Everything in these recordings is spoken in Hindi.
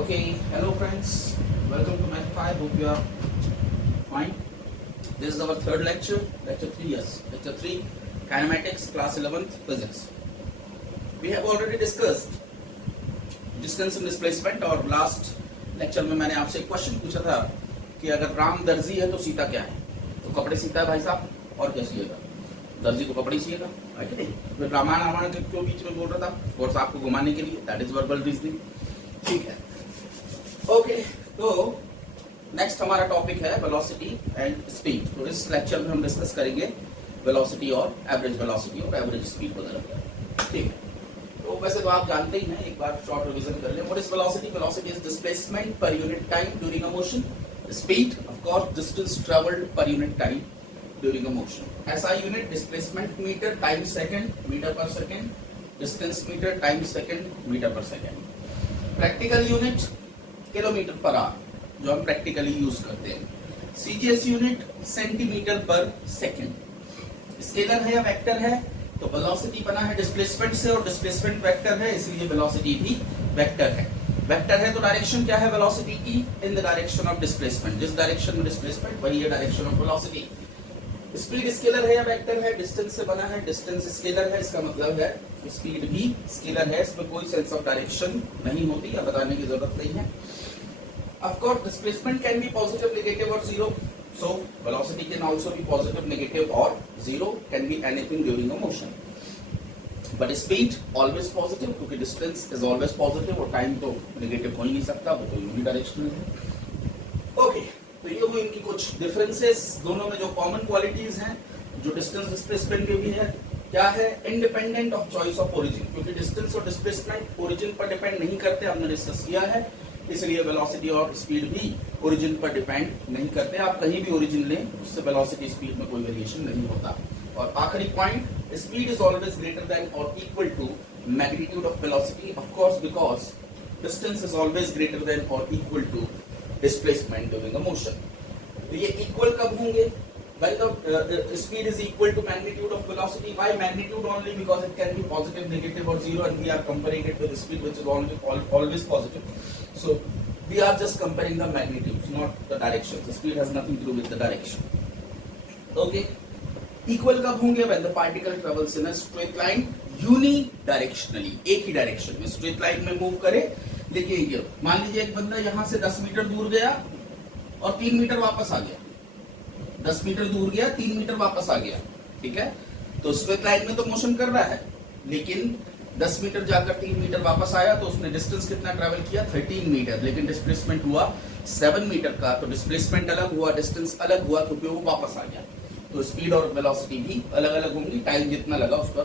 Okay, hello friends. Welcome to Math 5. Hope you are fine. This is our third lecture, lecture 3. Yes, lecture 3, kinematics, class 11th, physics. We have already discussed distance and displacement और लास्ट लेक्चर में मैंने आपसे एक क्वेश्चन पूछा था कि अगर राम दर्जी है तो सीता क्या है? तो कपड़े सीता है भाई साहब, और क्या सिएगा? दर्जी को कपड़े सिएगा, है कि नहीं? फिर रामायण के क्यों बीच में बोल रहा था? कोर्स आपको घुमाने के लिए, दैट इज वर्बल रीजनिंग. ठीक है. ओके, तो नेक्स्ट हमारा टॉपिक है वेलोसिटी एंड स्पीड. तो इस लेक्चर में हम डिस्कस करेंगे वेलोसिटी और एवरेज वेलोसिटी और एवरेज स्पीड वगैरह. ठीक है. तो वैसे तो आप जानते ही हैं, एक बार शॉर्ट रिवीजन कर लें. What is velocity? Velocity is displacement per unit time during a motion. Speed of course distance travelled per unit time during a motion. ऐसा unit displacement metre time second metre per second, distance metre time second metre per second. Practical unit kilometre per hour, जो हम प्रैक्टिकली यूज करते हैं. CGS unit centimetre per second. Scalar है या वेक्टर है? तो वेलोसिटी बना है डिस्प्लेसमेंट से और डिस्प्लेसमेंट वेक्टर है, इसलिए वेलोसिटी भी वेक्टर है. वेक्टर है तो डायरेक्शन क्या है वेलोसिटी की? In the direction of displacement. जिस डायरेक्शन में डिस्प्लेसमेंट वही है direction of velocity. Speed scalar है या वेक्टर है? डिस्टेंस से बना है, डिस्टेंस स्केलर है, इसका मतलब है स्पीड भी स्केलर है. इसमें कोई सेंस ऑफ डायरेक्शन नहीं होती, या बताने की जरूरत नहीं है. Of course, displacement can be positive, negative, or zero. So, velocity can also be positive, negative, or zero. Can be anything during a motion. But speed always positive, क्योंकि distance is always positive और time तो negative हो ही नहीं सकता, वो तो unidirectional है. Okay, तो ये हुई इनकी कुछ differences. दोनों में जो common qualities हैं, जो distance displacement के भी है, क्या है? Independent of choice of origin. क्योंकि distance और displacement origin पर depend नहीं करते, हमने डिस्कस किया है. इसलिए वेलोसिटी और स्पीड भी ओरिजिन पर डिपेंड नहीं करते. आप कहीं भी ओरिजिन लें, उससे वेलोसिटी स्पीड में कोई वेरिएशन नहीं होता. और आखिरी point, speed is always greater than और equal to magnitude of velocity. Of course because distance is always greater than और equal to displacement during a motion. तो ये इक्वल कब होंगे? When the speed is equal to magnitude of velocity. Why magnitude only? Because it can be positive, negative, or zero, and we are comparing it with the speed, which is always positive. So we are just comparing the magnitudes, not the direction. The speed has nothing to do with the direction. Okay. Equal कब होंगे? When the particle travels in a straight line unidirectionally. एक ही डायरेक्शन में स्ट्रेट लाइन में मूव करे. देखिए, मान लीजिए एक बंदा यहाँ से 10 मीटर दूर गया और 3 मीटर वापस आ गया. 10 मीटर दूर गया, 3 मीटर वापस आ गया. ठीक है. तो स्ट्रेट लाइन में तो मोशन कर रहा है, लेकिन 10 मीटर जाकर 3 मीटर वापस आया, तो उसने डिस्टेंस कितना ट्रैवल किया? 13 मीटर. लेकिन डिस्प्लेसमेंट हुआ 7 मीटर का. तो डिस्प्लेसमेंट अलग हुआ, डिस्टेंस अलग हुआ, क्योंकि वो वापस आ गया. तो स्पीड और वेलोसिटी भी अलग अलग होंगी. टाइम जितना लगा उस पर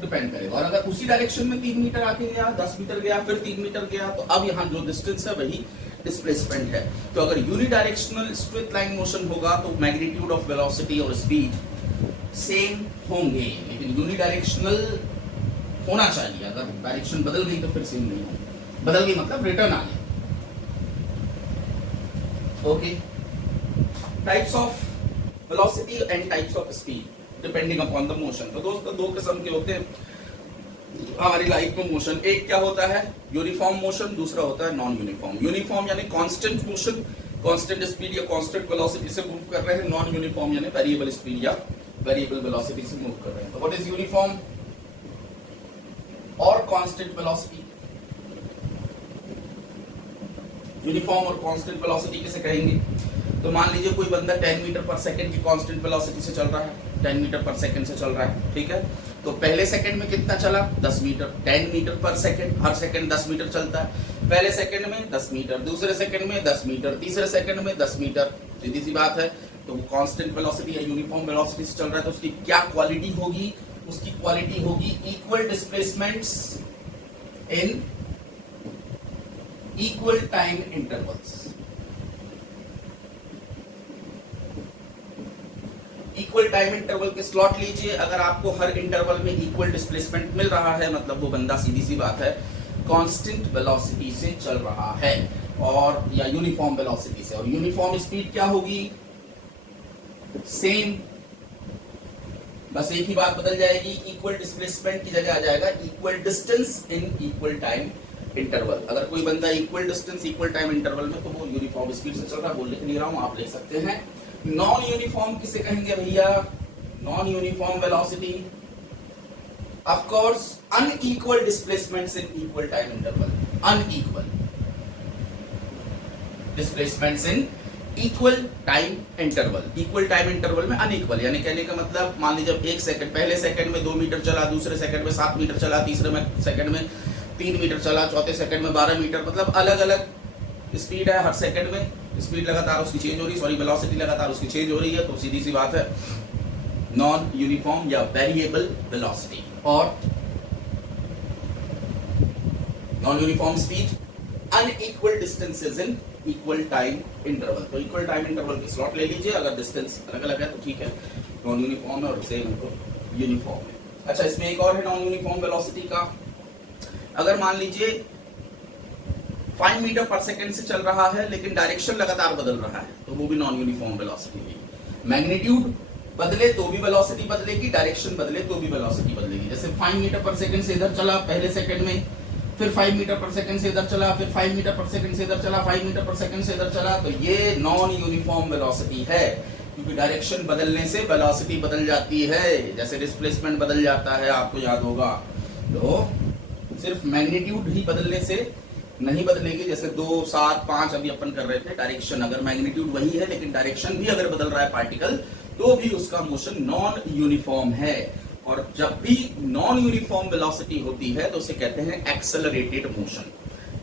डिपेंड करेगा. और अगर उसी डायरेक्शन में 3 मीटर आके गया, 10 मीटर गया, फिर 3 मीटर गया, तो अब यहाँ जो डिस्टेंस है वही डिस्प्लेसमेंट है. तो अगर यूनिडायरेक्शनल स्ट्रेट लाइन मोशन होगा तो मैग्नीट्यूड ऑफ वेलोसिटी और स्पीड सेम होंगे. लेकिन यूनिडायरेक्शनल होना चाहिए. अगर डायरेक्शन बदल गई तो फिर सेम नहीं होगा. बदल गई मतलब रिटर्न आ गया. Okay. Types of velocity and types of speed depending upon the motion. तो दोस्तों दो किस्म के होते हैं हमारी लाइफ में मोशन. एक क्या होता है? Uniform motion. दूसरा होता है नॉन यूनिफॉर्म. यूनिफॉर्म यानी कांस्टेंट मोशन, कांस्टेंट स्पीड या कांस्टेंट वेलोसिटी से मूव कर रहे हैं. नॉन यूनिफॉर्म यानी वेरिएबल स्पीड या वेरिएबल वेलोसिटी से मूव कर रहे हैं. तो व्हाट इज यूनिफॉर्म और कांस्टेंट वेलोसिटी? यूनिफॉर्म और कांस्टेंट वेलोसिटी किसे कहेंगे? तो मान लीजिए कोई बंदा 10 मीटर पर सेकंड की कांस्टेंट वेलोसिटी से चल रहा है, 10 मीटर पर सेकंड से चल रहा है. ठीक है. तो पहले सेकंड में कितना चला? 10 मीटर. 10 metre per second. हर सेकंड 10 मीटर चलता है. पहले सेकंड में 10 मीटर, दूसरे सेकंड में 10 मीटर, तीसरे सेकंड में 10 मीटर. सीधी सी बात है. तो वो कांस्टेंट वेलोसिटी या यूनिफॉर्म वेलोसिटी से चल रहा है, तो उसकी क्या क्वालिटी होगी? उसकी क्वालिटी होगी equal displacements in equal time intervals. Equal time interval के स्लॉट लीजिए. अगर आपको हर इंटरवल में इक्वल डिस्प्लेसमेंट मिल रहा है, मतलब वो बंदा सीधी सी बात है कांस्टेंट वेलोसिटी से चल रहा है, और या यूनिफॉर्म वेलोसिटी से. और यूनिफॉर्म स्पीड क्या होगी? सेम. बस एक ही बात बदल जाएगी. इक्वल डिस्प्लेसमेंट की जगह आ जाएगा equal distance in equal time interval. अगर कोई बंदा equal distance equal time interval में, तो वो यूनिफॉर्म स्पीड से चल रहा है। वो लिख नहीं रहा हूं, आप लिख सकते हैं। नॉन यूनिफॉर्म किसे कहेंगे भैया? Non uniform velocity, of course unequal displacements in equal time interval. Unequal displacements in equal time interval. Equal time interval में अनइक्वल, यानी कहने का मतलब मान लीजिए जब एक सेकंड, पहले सेकंड में 2 मीटर चला, दूसरे सेकंड में 7 मीटर चला, तीसरे में सेकंड में 3 मीटर चला, चौथे सेकंड में 12 मीटर, मतलब अलग अलग स्पीड है हर सेकंड में। स्पीड लगातार उसकी चेंज हो रही है, सॉरी वेलोसिटी लगातार उसकी चेंज हो रही है, तो सीधी सी बात है नॉन यूनिफॉर्म या वेरिएबल वेलोसिटी। और non uniform speed, unequal distances in equal time interval. तो इक्वल टाइम इंटरवल की स्लॉट ले लीजिए, अगर डिस्टेंस अलग अलग है तो ठीक है, नॉन यूनिफॉर्म है, और सेम तो यूनिफॉर्म है। अच्छा, इसमें एक और है नॉन यूनिफॉर्म वेलोसिटी का। अगर मान लीजिए 5 मीटर पर सेकंड से चल रहा है लेकिन डायरेक्शन लगातार बदल रहा है, तो वो भी नॉन यूनिफॉर्म वेलोसिटी है। मैग्नीट्यूड बदले तो भी वेलोसिटी बदलेगी, डायरेक्शन बदले तो भी वेलोसिटी बदलेगी। जैसे 5 मीटर पर सेकंड से इधर चला पहले सेकंड में, फिर 5 मीटर पर सेकंड से इधर चला, फिर 5 मीटर पर सेकंड से इधर चला, 5 मीटर पर सेकंड से इधर चला, तो ये नॉन यूनिफॉर्म वेलोसिटी है, क्योंकि डायरेक्शन बदलने से वेलोसिटी बदल जाती है। जैसे डिस्प्लेसमेंट बदल जाता है, आपको याद होगा, तो सिर्फ मैग्नीट्यूड ही बदलने से नहीं बदलेगी। जैसे 2, 7, 5 अभी अपन कर रहे थे, डायरेक्शन अगर मैग्नीट्यूड वही है लेकिन डायरेक्शन भी अगर बदल रहा है पार्टिकल, तो भी उसका मोशन नॉन यूनिफॉर्म है। और जब भी नॉन यूनिफॉर्म वेलोसिटी होती है तो उसे कहते हैं एक्सेलरेटेड मोशन।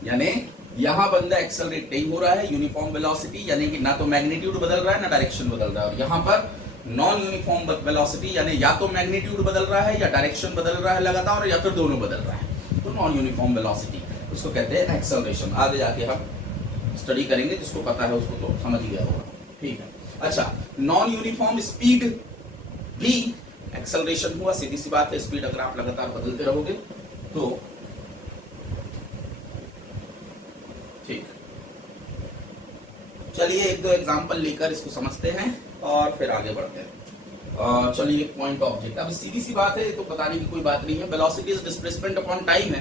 यानी यहां बंदा एक्सेलरेट नहीं हो रहा है, यूनिफॉर्म वेलोसिटी यानी कि ना तो मैग्नीट्यूड बदल रहा है ना डायरेक्शन बदल रहा है। और यहां पर नॉन यूनिफॉर्म वेलोसिटी यानी या तो मैग्नीट्यूड बदल रहा है या डायरेक्शन बदल रहा है लगातार, या फिर दोनों बदल रहा है, तो नॉन यूनिफॉर्म वेलोसिटी, उसको कहते हैं एक्सेलरेशन। आगे जाके हम स्टडी करेंगे, जिसको पता है उसको तो समझ गया होगा, ठीक है। अच्छा, नॉन यूनिफॉर्म स्पीड भी एक्सेलरेशन हुआ, सीधी सी बात है। स्पीड अगर आप लगातार बदलते रहोगे तो ठीक। चलिए एक दो एग्जांपल लेकर इसको समझते हैं और फिर आगे बढ़ते हैं। चलिए पॉइंट ऑब्जेक्ट, अब सीधी सी बात है, ये तो बताने की कोई बात नहीं है। Velocity is displacement upon time है,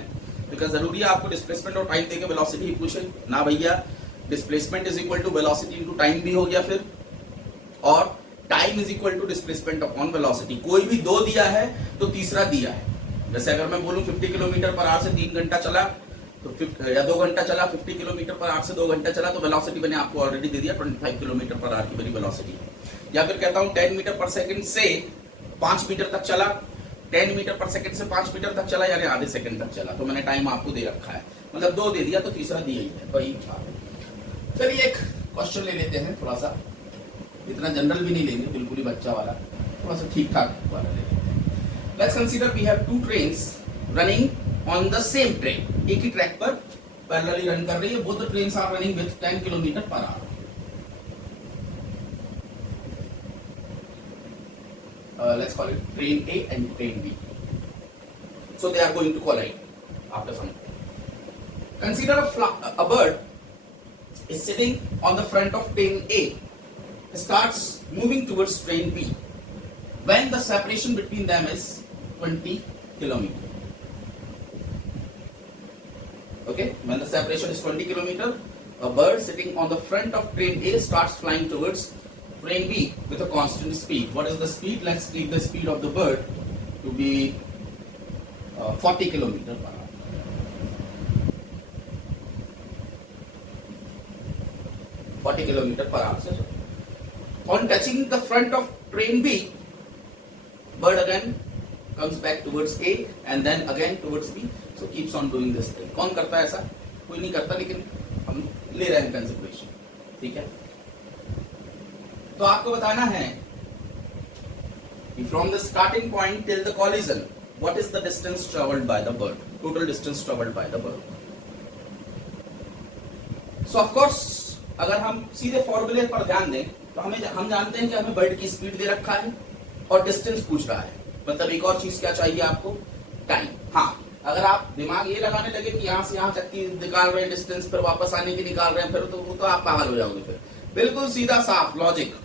बिकॉज जरूरी है आपको डिस्प्लेसमेंट और टाइम देके वेलोसिटी ही पूछे ना भैया। Displacement is equal to velocity into time भी हो गया फिर, और time is equal to displacement upon velocity. कोई भी 2 दिया है तो तीसरा दिया है। जैसे अगर मैं बोलूं 50 किलोमीटर पर आवर से 3 घंटा चला, तो या 2 घंटा चला, 50 किलोमीटर पर आवर से 2 घंटा चला, तो वेलोसिटी मैंने आपको ऑलरेडी दे दिया 25 किलोमीटर पर आवर की मेरी वेलोसिटी है। या फिर कहता हूं 10 मीटर पर सेकंड से 5 मीटर तक चला, 10 मीटर पर सेकंड से 5 मीटर तक चला, यानी आधे सेकंड तक चला, तो मैंने टाइम आपको दे रखा है, मतलब 2 दे दिया तो तीसरा दिया ही है, वही था। चलिए एक क्वेश्चन ले लेते हैं, थोड़ा सा, इतना जनरल भी नहीं लेंगे, बिल्कुल ही बच्चा वाला, थोड़ा सा ठीक ठाक वाला ले लेते हैं। Let's consider we have 2 trains running on the same train, एक ही ट्रैक पर पैरेलली रन कर रही है। Both the trains are running with 10 kilometre per hour. Let's call it train A and train B. So they are going to collide after some time. Consider a bird is sitting on the front of train A, starts moving towards train B when the separation between them is 20 kilometer. Okay, when the separation is 20 kilometer, a bird sitting on the front of train A starts flying towards train B with a constant speed. What is the speed? Let's take the speed of the bird to be 40 kilometer per hour. 40 kilometer per hour. Sir. On touching the front of train B, bird again comes back towards A and then again towards B. So keeps on doing this thing. कौन करता है ऐसा? कोई नहीं करता, लेकिन हम ले रहे हैं कंसिडरेशन, ठीक है। तो आपको बताना है कि from the starting point till the collision what is the distance travelled by the bird, total distance travelled by the bird. So of course अगर हम सीधे फॉर्मूले पर ध्यान दें तो हम जानते हैं कि हमें बर्ड की स्पीड दे रखा है और डिस्टेंस पूछ रहा है, मतलब एक और चीज क्या चाहिए आपको? टाइम। हाँ, अगर आप दिमाग ये लगाने लगे कि यहां से यहां चक्की निकाल रहे हैं डिस्टेंस, फिर वापस आने की निकाल रहे हैं, फिर तो वो तो आप पागल हो जाओगे। फिर बिल्कुल सीधा साफ लॉजिक,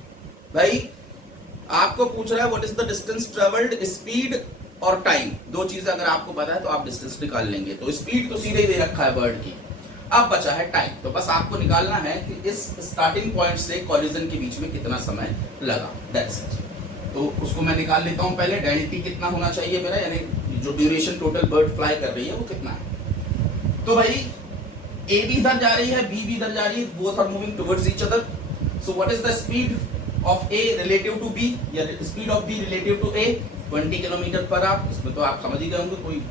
भाई आपको पूछ रहा है what is the distance travelled, speed और टाइम, दो चीजें अगर आपको पता है तो आप डिस्टेंस निकाल लेंगे। तो स्पीड तो सीधे ही दे रखा है बर्ड की, अब बचा है टाइम। तो बस आपको निकालना है कि इस स्टार्टिंग पॉइंट से कॉलिजन के बीच में कितना समय लगा, दैट्स इट। तो उसको मैं निकाल लेता हूं पहले। डेंसिटी कितना होना चाहिए मेरा, यानी जो ड्यूरेशन टोटल बर्ड फ्लाई कर रही है वो कितना है। तो भाई ए भी इधर जा रही है, बी भी इधर जा रही है, both are moving towards each other. So what is the speed of A relative to B, या speed of B relative to A, 20 kilometre per hour. इसमें तो आप समझ ही गए होंगे, कोई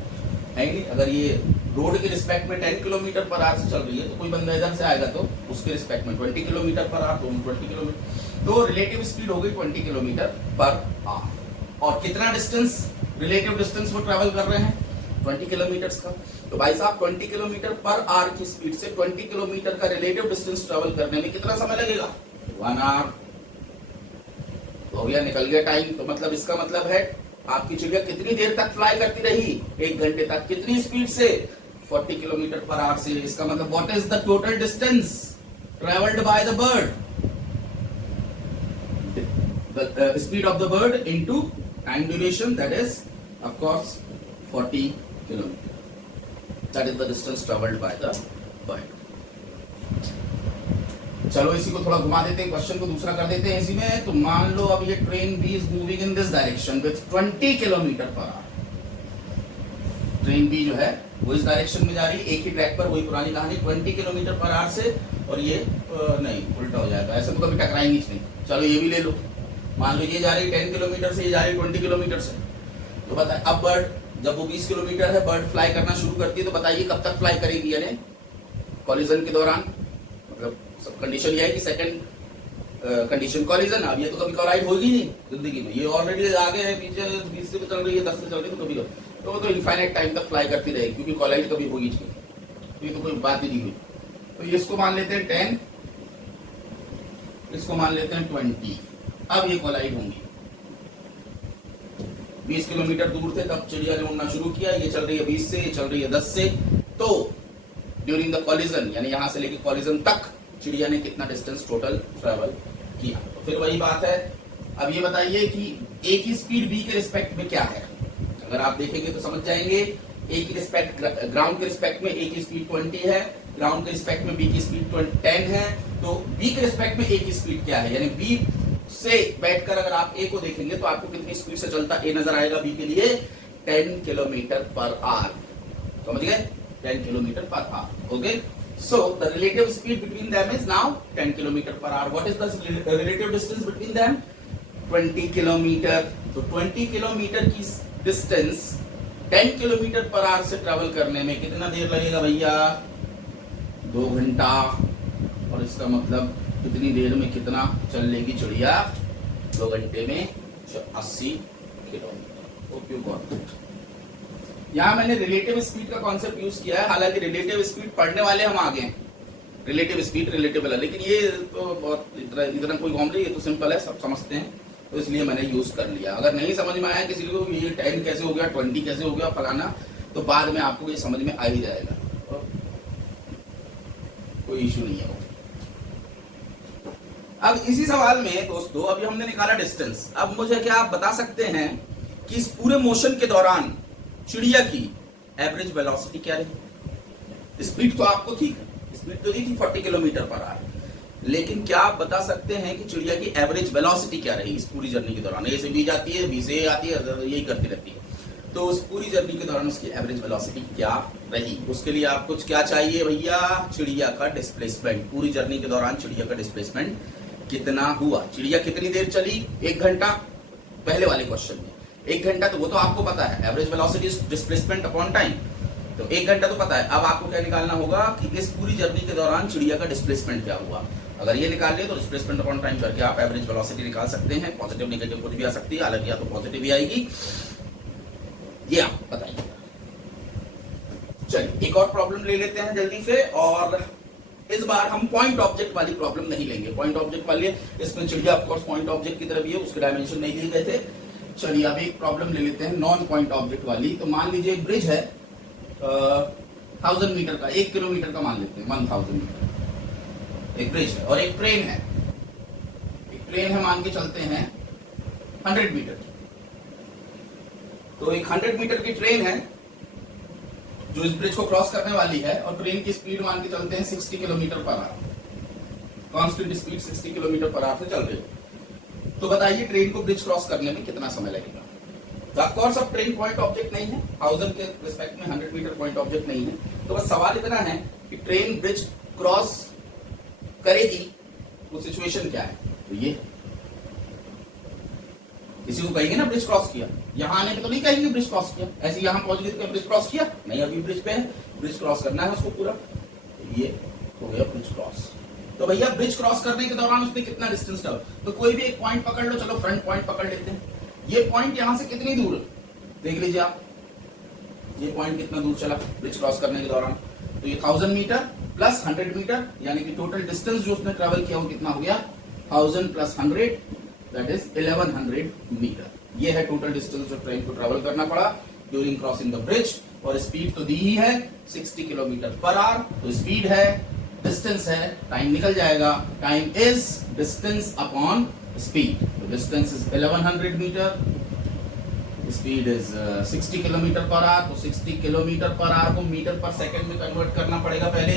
है नहीं। अगर ये रोड के रिस्पेक्ट में 10 किलोमीटर पर आवर से चल रही है तो कोई बंदा इधर से आएगा तो उसके रिस्पेक्ट में 20 किलोमीटर पर आवर, तो 20 किलोमीटर, तो रिलेटिव स्पीड हो गई 20 किलोमीटर पर आवर। और कितना डिस्टेंस, रिलेटिव डिस्टेंस वो ट्रेवल कर रहे हैं 20 किलोमीटर का। तो भाई साहब 20 किलोमीटर पर आवर की स्पीड से 20 किलोमीटर का रिलेटिव डिस्टेंस ट्रेवल करने में कितना समय लगेगा, 1 आवर। हो गया, निकल गया टाइम। तो मतलब इसका मतलब है आपकी चिड़िया कितनी देर तक फ्लाई करती रही, 1 घंटे तक, कितनी स्पीड से, 40 किलोमीटर पर आवर से। इसका मतलब what is the total distance travelled by the bird, the speed of the bird into time duration, that is of course 40 kilometre, that is the distance travelled by the bird. चलो इसी को थोड़ा घुमा देते हैं, क्वेश्चन को दूसरा कर देते हैं इसी में। तो मान लो अब ये train B is moving in this direction with 20 kilometre per hour. Train B जो है वो इस डायरेक्शन में जा रही है, एक ही ट्रैक पर, वही पुरानी कहानी, 20 किलोमीटर पर आवर से। और ये नहीं, उल्टा हो जाएगा, ऐसे तो कभी टकराएंगे नहीं। चलो ये भी ले लो, मान लो ये जा रही 10 किलोमीटर से, ये जा रही 20 किलोमीटर से। तो बताए अब बर्ड, जब वो 20 किलोमीटर है, बर्ड फ्लाई करना शुरू करती है, तो बताइए कब तक फ्लाई करेगी, यानी कॉलिजन के दौरान। मतलब सब कंडीशन ये है कि सेकंड कंडीशन कॉलिजन। अब ये तो कभी कोलाइड होगी नहीं जिंदगी में, ये ऑलरेडी आगे है, पीछे 20 से चल रही है, 10 से चल रही है, तो कभी तो वो तो इनफाइनाइट टाइम तक फ्लाई करती रहेगी, क्योंकि कोलाइड कभी होगी नहीं, तो ये तो कोई बात ही नहीं हुई। तो ये इसको मान लेते हैं 10, इसको मान लेते हैं 20। अब ये कोलाइड होंगी, 20 किलोमीटर दूर थे तब चिड़िया ने उड़ना शुरू किया, ये चल रही है 20 से, ये चल रही है 10 से। तो ड्यूरिंग द कॉलिजन, यानी यहां से लेके कॉलिजन तक चिड़िया ने कितना डिस्टेंस टोटल ट्रेवल किया। तो फिर वही बात है, अब ये बताइए कि ए की स्पीड बी के रिस्पेक्ट में क्या है। अगर आप देखेंगे तो समझ जाएंगे, ए की रिस्पेक्ट, ग्राउंड के रिस्पेक्ट में ए की स्पीड 20 है, ग्राउंड के रिस्पेक्ट में बी की स्पीड 10 है। तो बी के रिस्पेक्ट में ए की स्पीड क्या है, यानी बी से बैठकर अगर आप ए को देखेंगे तो आपको कितनी स्पीड से चलता ए नजर आएगा बी के लिए, 10 किलोमीटर पर आवर। समझ गए, 10 kilometre per our. Okay, so the relative speed between them is now 10 kilometer per hour. What is the relative distance between them, 20 kilometer. तो 20 किलोमीटर की डिस्टेंस 10 किलोमीटर पर आवर से ट्रेवल करने में कितना देर लगेगा भैया, 2 घंटा। और इसका मतलब कितनी देर में कितना चल लेगी चिड़िया, 2 घंटे में 80 kilometre. Hope you got it. यहाँ मैंने रिलेटिव स्पीड का कॉन्सेप्ट यूज किया है, हालांकि रिलेटिव स्पीड पढ़ने वाले हम आगे हैं, रिलेटिव स्पीड रिलेटिव वाला, लेकिन ये तो बहुत इतना कोई कॉमन नहीं, ये तो सिंपल है, सब समझते हैं, तो इसलिए मैंने यूज कर लिया। अगर नहीं समझ में आया किसी को ये 10 कैसे हो गया, 20 कैसे हो गया, फलाना, तो बाद में आपको ये समझ में आ ही जाएगा, कोई इश्यू नहीं है। अब इसी सवाल में दोस्तों अभी हमने निकाला डिस्टेंस। अब मुझे क्या आप बता सकते हैं कि इस पूरे मोशन के दौरान चिड़िया की एवरेज वेलोसिटी क्या रही। स्पीड तो आपको थी, स्पीड तो दी थी 40 किलोमीटर पर आवर, लेकिन क्या आप बता सकते हैं कि चिड़िया की एवरेज वेलोसिटी क्या रही इस पूरी जर्नी के दौरान। ए से बी जाती है, बी से ए आती है, यही करती रहती है। तो उस पूरी जर्नी के दौरान उसकी एवरेज वेलोसिटी क्या रही। उसके लिए आपको क्या चाहिए भैया, चिड़िया का डिस्प्लेसमेंट। पूरी जर्नी के दौरान चिड़िया का डिस्प्लेसमेंट कितना हुआ, चिड़िया कितनी देर चली, 1 घंटा। पहले वाले क्वेश्चन में 1 घंटा, तो वो तो आपको पता है, average velocity is displacement upon time, तो 1 घंटा तो पता है। अब आपको क्या निकालना होगा कि इस पूरी जर्नी के दौरान चिड़िया का डिस्प्लेसमेंट क्या हुआ। अगर ये निकाल ले तो डिस्प्लेसमेंट अपॉन टाइम करके आप एवरेज वेलोसिटी निकाल सकते हैं। पॉजिटिव नेगेटिव कुछ भी आ सकती है, हालांकि या तो पॉजिटिव ही आएगी, ये आप बताइए। चलिए एक और प्रॉब्लम ले लेते हैं जल्दी से, और इस बार हम पॉइंट ऑब्जेक्ट वाली प्रॉब्लम नहीं लेंगे। पॉइंट ऑब्जेक्ट वाली, इसमें चिड़िया ऑफ कोर्स पॉइंट ऑब्जेक्ट की तरह भी है, उसके डायमेंशन नहीं दिए गए थे। चलिए अब एक प्रॉब्लम ले लेते हैं नॉन पॉइंट ऑब्जेक्ट वाली। तो मान लीजिए एक ब्रिज है 1000 मीटर का, 1 किलोमीटर का मान लेते हैं, 1000 मीटर एक ब्रिज है, और एक ट्रेन है, मान के चलते हैं 100 मीटर। तो एक 100 मीटर की ट्रेन है जो इस ब्रिज को क्रॉस करने वाली है, और ट्रेन की स्पीड मान के चलते हैं 60 kilometre per our, constant speed 60 kilometre per our से चल रही है। तो बताइए ट्रेन को ब्रिज क्रॉस करने में कितना समय लगेगा। ऑफ कोर्स अब ट्रेन पॉइंट ऑब्जेक्ट नहीं है, 1000 के रिस्पेक्ट में 100 मीटर पॉइंट ऑब्जेक्ट नहीं है, तो बस सवाल इतना है कि ट्रेन ब्रिज क्रॉस करेगी, वो सिचुएशन क्या है। तो ये किसी को कहेंगे ना ब्रिज क्रॉस किया, यहां आने पे तो नहीं कहेंगे ब्रिज क्रॉस किया, ऐसे यहां पहुंच गए तो ब्रिज क्रॉस किया नहीं, अभी ब्रिज पे है, ब्रिज क्रॉस करना है उसको पूरा। तो ये हो गया ब्रिज क्रॉस। तो भैया ब्रिज क्रॉस करने के दौरान उसने कितना डिस्टेंस ट्रैवल, तो कोई भी एक पॉइंट पकड़ लो, चलो फ्रंट पॉइंट पकड़ लेते हैं। ये पॉइंट यहां से कितनी दूर है देख लीजिए आप, ये पॉइंट कितना दूर चला ब्रिज क्रॉस करने के दौरान। तो ये 1000 मीटर प्लस 100 मीटर, यानी कि टोटल डिस्टेंस जो उसने ट्रैवल किया वो कितना हो गया 1000 प्लस 100, दैट इज 1100 मीटर। ये है टोटल डिस्टेंस जो ट्रेन को ट्रैवल करना पड़ा ड्यूरिंग क्रॉसिंग द ब्रिज। और स्पीड तो दी ही है 60 किलोमीटर पर आवर, तो स्पीड है, डिस्टेंस है, टाइम निकल जाएगा। Time is distance upon speed, तो distance is 1100 metre, speed is 60 kilometre per hour. तो 60 किलोमीटर पर आवर को मीटर पर सेकंड में कन्वर्ट करना पड़ेगा पहले।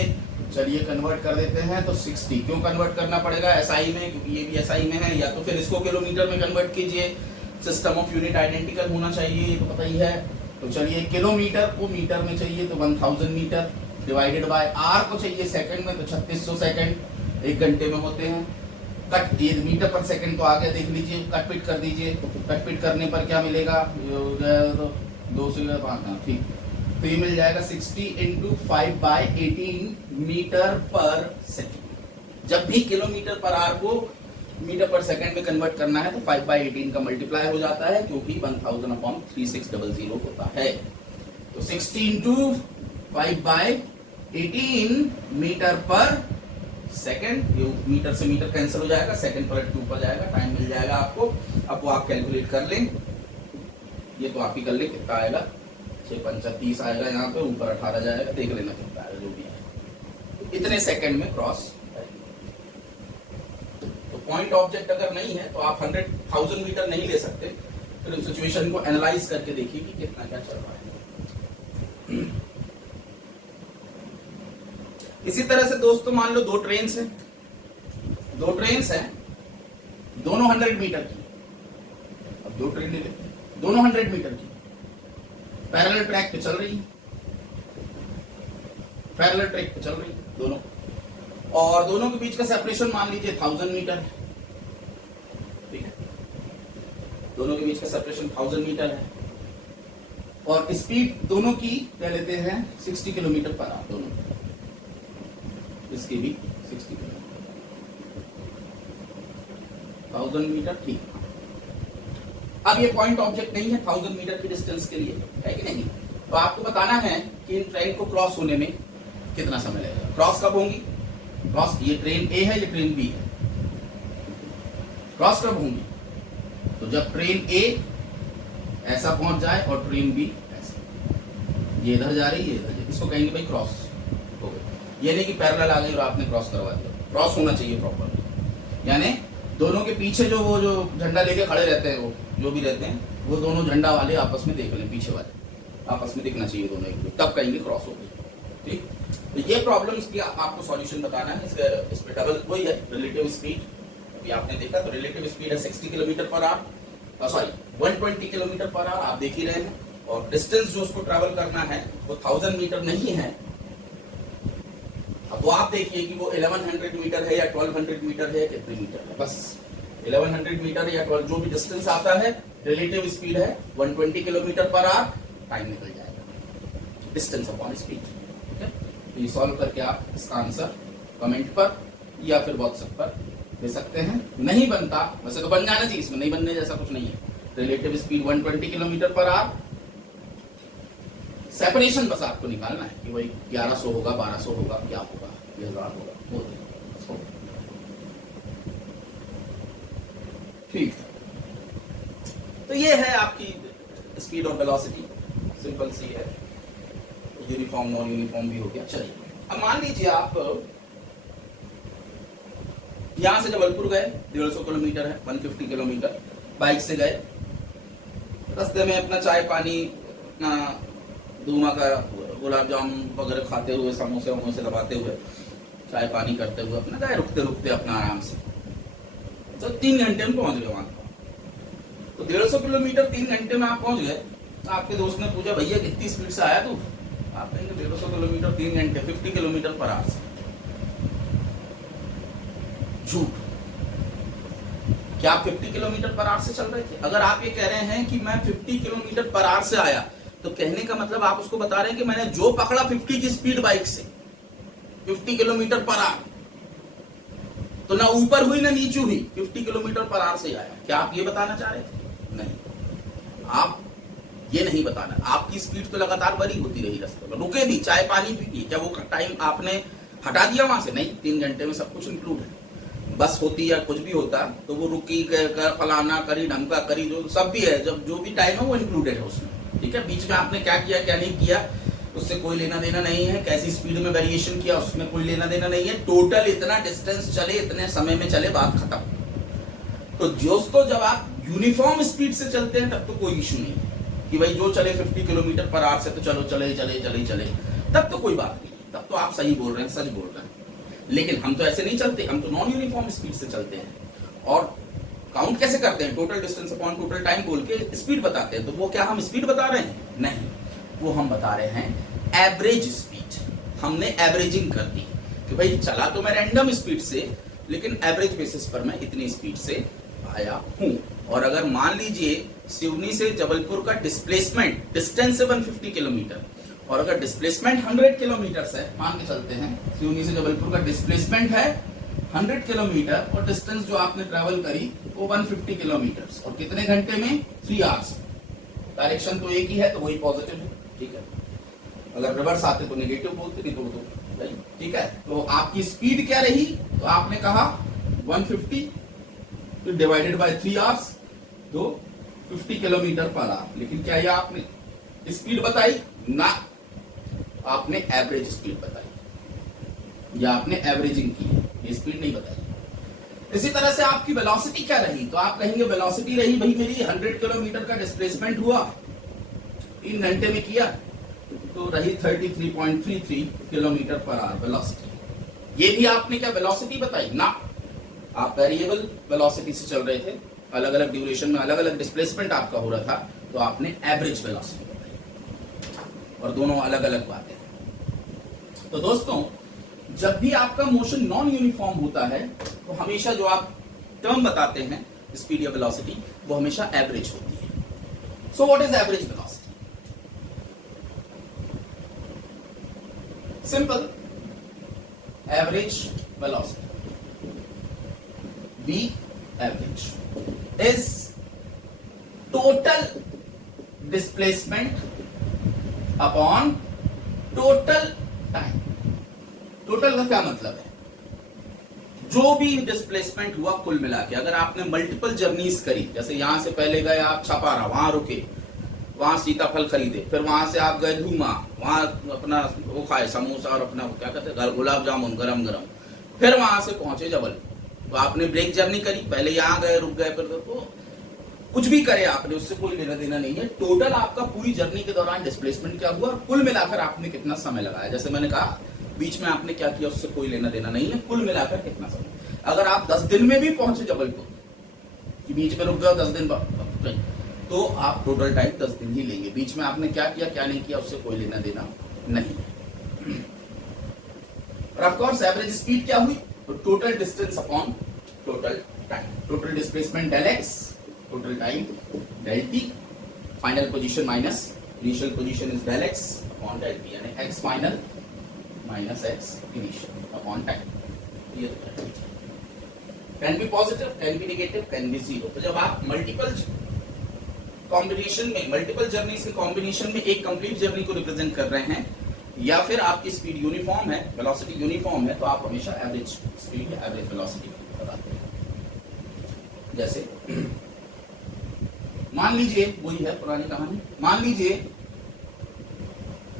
चलिए कन्वर्ट कर देते हैं। तो 60 क्यों कन्वर्ट करना पड़ेगा एसआई में, क्योंकि ये भी एसआई में है, या तो फिर इसको किलोमीटर में कन्वर्ट कीजिए, सिस्टम ऑफ यूनिट आइडेंटिकल होना चाहिए, ये तो पता ही है। तो चलिए किलोमीटर को मीटर में चाहिए तो 1000 मीटर डिवाइडेड बाय आर को चाहिए सेकंड में, तो 3600 सेकंड 1 घंटे में होते हैं। कट ये मीटर पर सेकंड तो आ गया, देख लीजिए, कट पिट कर दीजिए। कट पिट करने पर क्या मिलेगा, तो 2 से 5, ठीक। तो ये मिल जाएगा 60 × 5/18 मीटर पर सेकंड। जब भी किलोमीटर पर आवर को मीटर पर सेकंड में कन्वर्ट करना है तो 5/18 का मल्टीप्लाई हो जाता है, क्योंकि 1000/3600 होता है। तो 60 × 5/18 मीटर पर सेकंड, ये मीटर से मीटर कैंसिल हो जाएगा, सेकंड पर 2 पर जाएगा, टाइम मिल जाएगा आपको। अब वो आप कैलकुलेट कर लें, ये तो आप ही कर लें कितना आएगा, 6×5 = 30 आएगा, यहाँ पे ऊपर 18 जाएगा, देख लेना कितना आएगा जो भी है। तो इतने सेकंड में क्रॉस। तो पॉइंट ऑब्जेक्ट अगर नहीं है तो आप 1000 मीटर नहीं ले सकते, फिर उस सिचुएशन को एनालाइज करके देखिए कि कितना क्या चल रहा है। इसी तरह से दोस्तों मान लो 2 ट्रेन्स हैं, दोनों 100 मीटर की। अब 2 ट्रेन ले लेते हैं, दोनों 100 मीटर की, पैरेलल ट्रैक पे चल रही है, पैरेलल ट्रैक पे चल रही है दोनों, और दोनों के बीच का सेपरेशन मान लीजिए 1000 मीटर है, ठीक है। दोनों के बीच का सेपरेशन 1000 मीटर है, और स्पीड दोनों की क्या लेते हैं 60 किलोमीटर पर आवर, दोनों इसकी भी 60 किलोमीटर, 1000 मीटर, ठीक। अब ये पॉइंट ऑब्जेक्ट नहीं है 1000 मीटर की डिस्टेंस के लिए, है कि नहीं। तो आपको बताना है कि इन ट्रेन को क्रॉस होने में कितना समय लगेगा। क्रॉस कब होंगी, क्रॉस, ये ट्रेन ए है, ये ट्रेन बी है, क्रॉस कब होंगी, तो जब ट्रेन ए ऐसा पहुंच जाए और ट्रेन बी ऐसा, ये इधर जा रही है, ये इधर जा रही है, इसको कहेंगे भाई क्रॉस हो गई। ये नहीं कि पैरेलल आ गई और आपने क्रॉस करवा दिया, क्रॉस होना चाहिए प्रॉपर। यानी दोनों के पीछे जो वो जो झंडा लेके खड़े रहते हैं, वो जो भी रहते हैं, वो दोनों झंडा वाले आपस में देख लें, पीछे वाले आपस में दिखना चाहिए दोनों एक, तब कहेंगे क्रॉस हो गई, ठीक। तो ये प्रॉब्लम्स की आपको सॉल्यूशन बताना है। इस पे डबल वही है रिलेटिव स्पीड, अभी आपने देखा, तो रिलेटिव स्पीड है 60 kilometre per our, sorry 120 kilometre per our, आप देख ही रहे हैं। और डिस्टेंस जो उसको ट्रेवल करना है वो 1000 मीटर नहीं है। अब वो आप देखिए कि वो 1100 मीटर है या 1200 मीटर है या कितने मीटर है, बस 1100 मीटर या 12, जो भी डिस्टेंस आता है, रिलेटिव स्पीड है 120 किलोमीटर पर आवर, टाइम निकल जाएगा, डिस्टेंस अपॉन स्पीड, ठीक है। तो ये सॉल्व करके आप इसका आंसर कमेंट पर या फिर व्हाट्सएप पर दे सकते हैं। नहीं बनता, वैसे तो बन जाना चाहिए, इसमें नहीं बनने जैसा कुछ नहीं है। Relative speed 120 kilometre per our, separation बस आपको निकालना है कि वही 1100 होगा, 1200 होगा, क्या होगा, 1000 होगा, वो ठीक। तो ये है आपकी स्पीड और वेलोसिटी, सिंपल सी है, यूनिफॉर्म नॉन यूनिफॉर्म भी हो गया। चलिए अब मान लीजिए आप यहां से जबलपुर गए, 150 किलोमीटर है, 150 किलोमीटर बाइक से गए, रास्ते में अपना चाय पानी, अपना धुआं का गुलाब जामुन वगैरह खाते हुए, समोसे वमोसे दबाते हुए, चाय पानी करते हुए अपना गए रुकते रुकते अपना आराम से। तो 3 घंटे में पहुंच गए वहां। तो 150 किलोमीटर 3 घंटे में आप पहुंच गए। तो आपके दोस्त ने पूछा भैया कितनी स्पीड से आया तू? आप कहेंगे 150 किलोमीटर 3 घंटे 50 किलोमीटर पर आवर से। झूठ। क्या आप 50 किलोमीटर पर आवर से चल रहे थे? अगर आप ये कह रहे हैं कि मैं 50 किलोमीटर पर आवर से आया, तो कहने का मतलब आप उसको बता रहे हैं कि मैंने जो पकड़ा 50 की स्पीड बाइक से, 50 किलोमीटर पर आवर, तो ना ऊपर हुई ना नीचे हुई, 50 किलोमीटर पर आवर से आया। क्या आप ये बताना चाह रहे थे? नहीं, आप ये नहीं बताना। आपकी स्पीड तो लगातार बढ़ी होती रही, रास्ते में रुके भी, चाय पानी भी पिए। क्या वो टाइम आपने हटा दिया वहां से? नहीं, 3 घंटे में सब कुछ इंक्लूड है। बस होती या कुछ भी होता तो वो रुकी, फलाना करी, ढमका करी, जो सब भी है, जब जो भी टाइम है वो इंक्लूडेड है उसमें। ठीक है, बीच में आपने क्या किया क्या नहीं किया उससे कोई लेना देना नहीं है। कैसी स्पीड में वेरिएशन किया उसमें कोई लेना देना नहीं है। टोटल इतना डिस्टेंस चले, इतने समय में चले, बात खत्म। तो दोस्तों, जब आप यूनिफॉर्म स्पीड से चलते हैं तब तो कोई इश्यू नहीं है कि भाई जो चले 50 किलोमीटर पर आवर से तो चलो चले चले चले चले, तब तो कोई बात नहीं, तब तो आप सही बोल रहे हैं, सच बोल रहे हैं। लेकिन हम तो ऐसे नहीं चलते, हम तो नॉन यूनिफॉर्म स्पीड से चलते हैं। और काउंट कैसे करते हैं? Total distance upon total time बोल के स्पीड बताते हैं। तो वो क्या हम स्पीड बता रहे हैं? नहीं, वो हम बता रहे हैं एवरेज स्पीड। हमने एवरेजिंग कर दी कि भाई चला तो मैं रैंडम स्पीड से, लेकिन एवरेज बेसिस पर मैं इतनी स्पीड से आया हूं। और अगर मान लीजिए सिवनी से जबलपुर का डिस्प्लेसमेंट डिस्टेंस है 150 किलोमीटर, और अगर डिस्प्लेसमेंट 100 किलोमीटर है, मान के चलते हैं सिवनी से जबलपुर का डिस्प्लेसमेंट है 100 किलोमीटर और डिस्टेंस जो आपने ट्रेवल करी वो 150 किलोमीटर, और कितने घंटे में? 3 आवर्स। डायरेक्शन तो एक ही है, तो वही पॉजिटिव है। ठीक है, अगर रिवर्स आते तो नेगेटिव बोलते, नहीं तो ठीक है। तो आपकी स्पीड क्या रही? तो आपने कहा 150 डिवाइडेड बाय 3 आवर्स, तो 50 किलोमीटर पर आवर। लेकिन क्या ये आपने स्पीड बताई? ना, आपने एवरेज स्पीड बताई, या आपने एवरेजिंग की है, ये स्पीड नहीं बताई। इसी तरह से आपकी वेलोसिटी क्या रही? तो आप कहेंगे वेलोसिटी रही भाई मेरी 100 किलोमीटर का डिस्प्लेसमेंट हुआ, 3 घंटे में किया, तो रही 33.33 किलोमीटर पर आवर वेलोसिटी। ये भी आपने क्या वेलोसिटी बताई? ना, आप वेरिएबल वेलोसिटी से चल रहे थे, अलग अलग ड्यूरेशन में अलग अलग डिस्प्लेसमेंट आपका हो रहा था, तो आपने एवरेज वेलोसिटी बताई। और दोनों अलग अलग बातें। तो दोस्तों, जब भी आपका मोशन नॉन यूनिफॉर्म होता है तो हमेशा जो आप टर्म बताते हैं स्पीड या वेलोसिटी, वो हमेशा एवरेज होती है। सो what is average velocity? Simple, average velocity, V average is total displacement upon total time। Total का क्या मतलब है? जो भी डिस्प्लेसमेंट हुआ कुल मिला के। अगर आपने मल्टीपल जर्नीज करी, जैसे यहां से पहले गए आप छपारा, वहां रुके, वहां सीताफल खरीदे, फिर वहां से आप गए धूमा, वहां अपना वो खाए समोसा और अपना क्या कहते हैं गुलाब जामुन गरम गरम, फिर वहां से पहुंचे जबलपुर। तो आपने ब्रेक जर्नी करी, पहले यहाँ गए रुक गए, फिर तो कुछ भी करे आपने, उससे कोई लेना देना नहीं है। टोटल आपका पूरी जर्नी के दौरान डिस्प्लेसमेंट क्या हुआ, कुल मिलाकर आपने कितना समय लगाया। जैसे मैंने कहा बीच में आपने क्या किया उससे कोई लेना देना नहीं है, कुल मिलाकर कितना समय। अगर आप 10 दिन में भी पहुंचे जबलपुर, कि बीच में रुक गए 10 दिन तो आप टोटल टाइम 10 दिन ही लेंगे। बीच में आपने क्या किया क्या नहीं किया उससे कोई लेना देना नहीं। और ऑफ कोर्स एवरेज स्पीड क्या हुई? तो total distance upon total time. Total displacement del x, total time del t, final position minus initial position is del x upon del t, यानी x final minus x initial upon time. ये can be positive, can be negative, can be zero. तो जब आप मल्टीपल कॉम्बिनेशन में, मल्टीपल जर्नी के कॉम्बिनेशन में एक कंप्लीट जर्नी को रिप्रेजेंट कर रहे हैं, या फिर आपकी स्पीड यूनिफॉर्म है, वेलोसिटी यूनिफॉर्म है, तो आप हमेशा एवरेज स्पीड या एवरेज वेलोसिटी बताते हैं। जैसे मान लीजिए, वही है पुरानी कहानी, मान लीजिए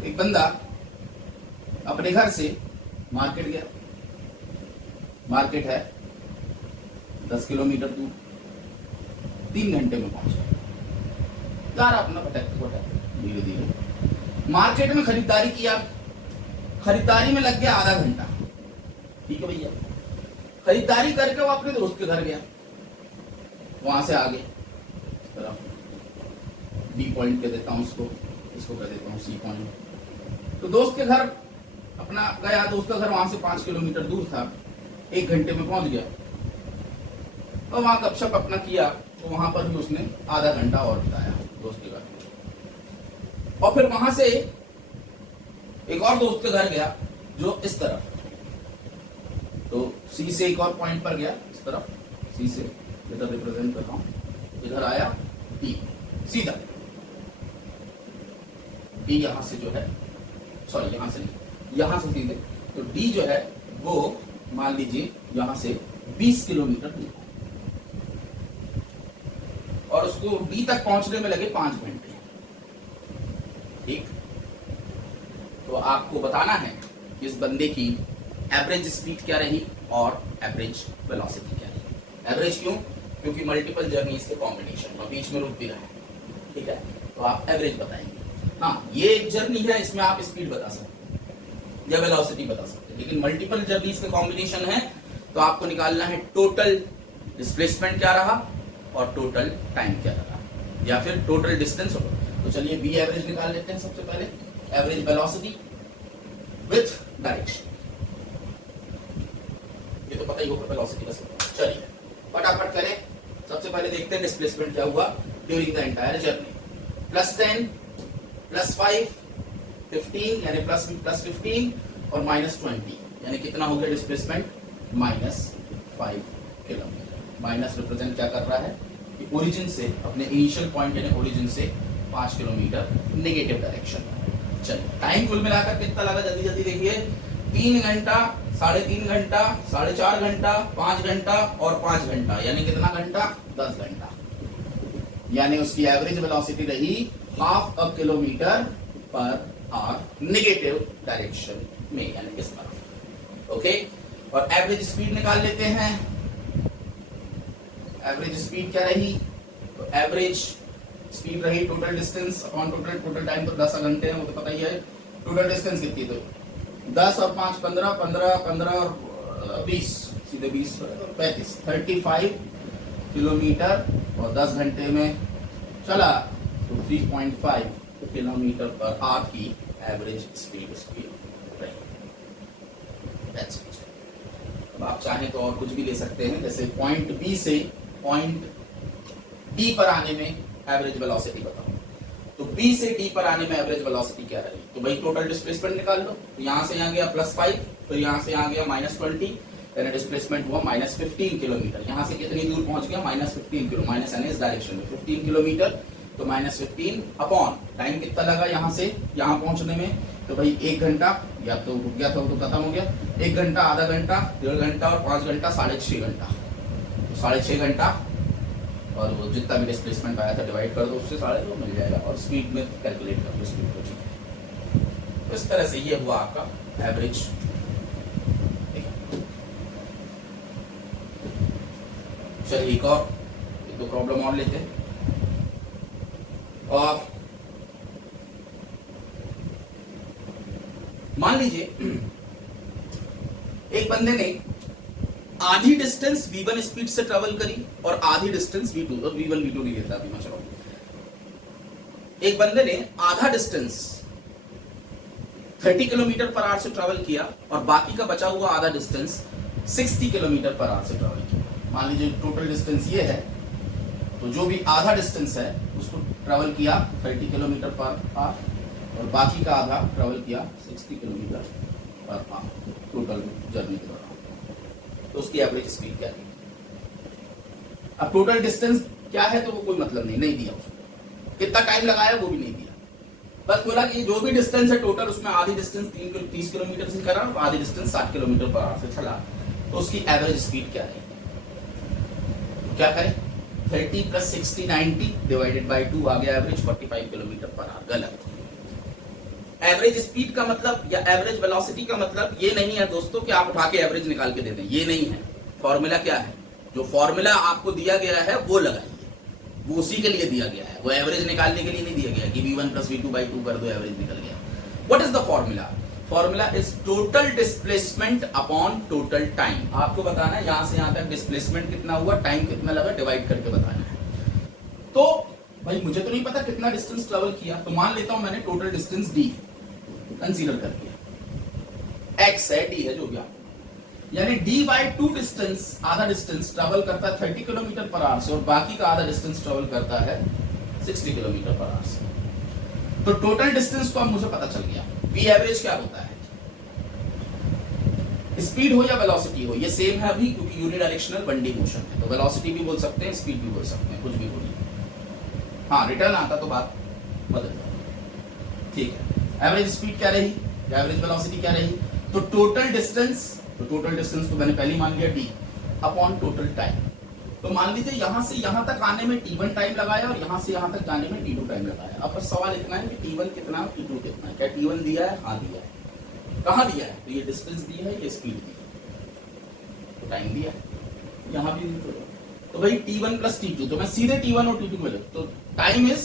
एक बंदा अपने घर से मार्केट गया, मार्केट है 10 किलोमीटर दूर, 3 घंटे में पहुंचा। जा रहा अपना भटकते धीरे धीरे। मार्केट में खरीदारी किया, खरीदारी में लग गया आधा घंटा, ठीक है भैया। खरीदारी करके वो अपने दोस्त के घर गया, वहां से आगे बी पॉइंट कह देता हूं इसको कह देता हूं सी पॉइंट। तो दोस्त के घर अपना गया, दोस्त का घर वहां से 5 किलोमीटर दूर था, 1 घंटे में पहुंच गया और वहां गपशप अपना किया। तो वहां पर भी उसने आधा घंटा और बिताया दोस्त के घर। और फिर वहां से एक और दोस्त के घर गया जो इस तरफ, तो सी से एक और पॉइंट पर गया इस तरफ, सी से इधर रिप्रेजेंट कर रहा हूं, इधर आया डी सीधा, डी यहां से जो है, सॉरी यहां से नहीं, यहां से सीधे, तो डी जो है वो मान लीजिए यहां से 20 किलोमीटर दूर और उसको डी तक पहुंचने में लगे 5 घंटे, ठीक। तो आपको बताना है कि इस बंदे की एवरेज स्पीड क्या रही और एवरेज वेलोसिटी क्या रही। एवरेज क्यों? क्योंकि मल्टीपल जर्नीज के कॉम्बिनेशन में बीच में रुक भी रहा है, ठीक है। तो आप एवरेज बताएंगे। हाँ, ये एक जर्नी है, इसमें आप स्पीड बता सकते हैं या वेलोसिटी बता सकते हैं, लेकिन मल्टीपल जर्नीज के कॉम्बिनेशन है तो आपको निकालना है टोटल डिस्प्लेसमेंट क्या रहा और टोटल टाइम क्या रहा, या फिर टोटल डिस्टेंस होगा। तो चलिए बी एवरेज निकाल लेते हैं सबसे पहले, एवरेज वेलोसिटी विथ डायरेक्शन। ये तो पता ही होगा वेलोसिटी बस। चलिए फटाफट करें, सबसे पहले देखते हैं डिस्प्लेसमेंट क्या हुआ ड्यूरिंग द एंटायर जर्नी। +10 +5 15 यानी +15 और -20 यानी कितना हो गया डिस्प्लेसमेंट -5 किलोमीटर। माइनस रिप्रेजेंट क्या कर रहा है कि ओरिजिन से, अपने इनिशियल पॉइंट यानी ओरिजिन से 5 किलोमीटर नेगेटिव डायरेक्शन में। चलिए टाइम कुल मिलाकर कितना लगा जल्दी जल्दी देखिए, 3 घंटा, 3.5 घंटा, 4.5 घंटा, 5 घंटा और 5 घंटा, यानी कितना घंटा 10 घंटा। यानी उसकी एवरेज वेलोसिटी रही ½ kilometre per our negative direction में, यानी इस तरफ। ओके, और एवरेज स्पीड निकाल लेते हैं। एवरेज स्पीड क्या रही? तो एवरेज स्पीड रही total distance upon total time, तो 10 घंटे हैं वो तो पता ही है। टोटल डिस्टेंस कितनी, तो 10 और 5 15, 15 और 20, सीधे 20 35, 35 किलोमीटर और 10 घंटे में चला तो 3.5 किलोमीटर पर आवर की एवरेज स्पीड रही। That's it. अब आप चाहें तो और कुछ भी ले सकते हैं, जैसे पॉइंट बी से पॉइंट डी पर आने में एवरेज वेलोसिटी बताओ, तो बी से डी पर आने में एवरेज वेलोसिटी क्या रही? तो भाई टोटल डिस्प्लेसमेंट निकाल लो। तो यहां से यहाँ गया +5, फिर यहां से यहाँ गया -20, यानी डिस्प्लेसमेंट हुआ -15 किलोमीटर। यहाँ से कितनी दूर पहुंच गया? -15 किलो, माइनस यानी इस डायरेक्शन में 15 किलोमीटर, तो -15 अपॉन टाइम कितना लगा यहाँ से यहाँ पहुंचने में? तो भाई 1 घंटा, या तो रुक गया था वो तो खत्म हो गया, 1 घंटा, आधा घंटा, 1.5 घंटा और 5 घंटा, 6.5 घंटा। तो 6.5 घंटा और वो जितना भी डिस्प्लेसमेंट आया था डिवाइड कर दो उससे 2.5 मिल जाएगा, और स्पीड में कैलकुलेट कर दो स्पीड को। तो इस तरह से ये हुआ आपका एवरेज। चलिए एक दो प्रॉब्लम और लेते हैं। और मान लीजिए एक बंदे ने आधी डिस्टेंस v1 स्पीड से ट्रेवल करी और आधी डिस्टेंस v2, और v1 v2 नहीं लेता अभी मैं चलो। एक बंदे ने आधा डिस्टेंस 30 किलोमीटर पर आवर से ट्रेवल किया और बाकी का बचा हुआ आधा डिस्टेंस 60 किलोमीटर पर आवर से ट्रेवल किया। मान लीजिए टोटल डिस्टेंस ये है, तो जो भी आधा डिस्टेंस है उसको ट्रेवल किया 30 किलोमीटर पर आवर और बाकी का आधा ट्रेवल किया 60 kilometre per our total journey के दौरान। तो उसकी एवरेज स्पीड क्या है? अब टोटल डिस्टेंस क्या है तो वो कोई मतलब नहीं दिया उसको, कितना टाइम लगाया वो भी नहीं दिया, बस बोला कि जो भी डिस्टेंस है टोटल उसमें आधी डिस्टेंस 30 किलोमीटर से करा और आधी डिस्टेंस 60 किलोमीटर पर आवर से चला, तो उसकी एवरेज स्पीड क्या है? क्या करें? 30 + 60 90 डिवाइडेड बाय 2 आ गया एवरेज 45 किलोमीटर पर आवर। गलत। एवरेज स्पीड का मतलब या एवरेज वेलोसिटी का मतलब ये नहीं है दोस्तों कि आप उठा के एवरेज निकाल के दे दें, ये नहीं है। फॉर्मूला क्या है? जो फॉर्मूला आपको दिया गया है वो लगाइए। वो उसी के लिए दिया गया है, वो एवरेज निकालने के लिए नहीं दिया गया कि v1 प्लस v2 बाई 2 कर दो एवरेज निकल गया। What is the formula? Formula is total displacement upon total time. आपको बताना है यहां से यहां तक डिस्प्लेसमेंट कितना हुआ, टाइम कितना लगा, डिवाइड करके बताना है। तो भाई मुझे तो नहीं पता कितना डिस्टेंस ट्रेवल किया, तो मान लेता हूं मैंने टोटल डिस्टेंस d कंसीडर करके, x है d है जो भी, यानी d बाई 2 डिस्टेंस, आधा डिस्टेंस ट्रेवल करता है 30 किलोमीटर पर आवर से और बाकी का आधा डिस्टेंस ट्रेवल करता है 60 किलोमीटर पर आवर से। तो टोटल डिस्टेंस तो अब मुझे पता चल गया। v एवरेज क्या होता है, स्पीड हो या वेलोसिटी हो, ये सेम है अभी क्योंकि यूनिडायरेक्शनल 1D मोशन है, तो वेलोसिटी भी बोल सकते हैं, स्पीड भी बोल सकते हैं, कुछ भी बोलिए। हाँ, रिटर्न आता तो बात बदल जाती। ठीक है, एवरेज स्पीड क्या रही, एवरेज वेलोसिटी क्या रही, तो टोटल डिस्टेंस तो मैंने पहले मान लिया d अपॉन टोटल टाइम। तो मान लीजिए यहां से यहां तक आने में t1 टाइम लगाया और यहां से यहां तक जाने में t2 टाइम लगाया। अब बस सवाल इतना है कि t1 कितना t2 कितना है। क्या t1 दिया है? हाँ दिया है। कहां दिया है? तो ये डिस्टेंस दी है, ये स्पीड दी है, तो टाइम दिया है, यहां भी तो भाई t1 प्लस t2, तो मैं सीधे t1 और t2 को लिख, तो time is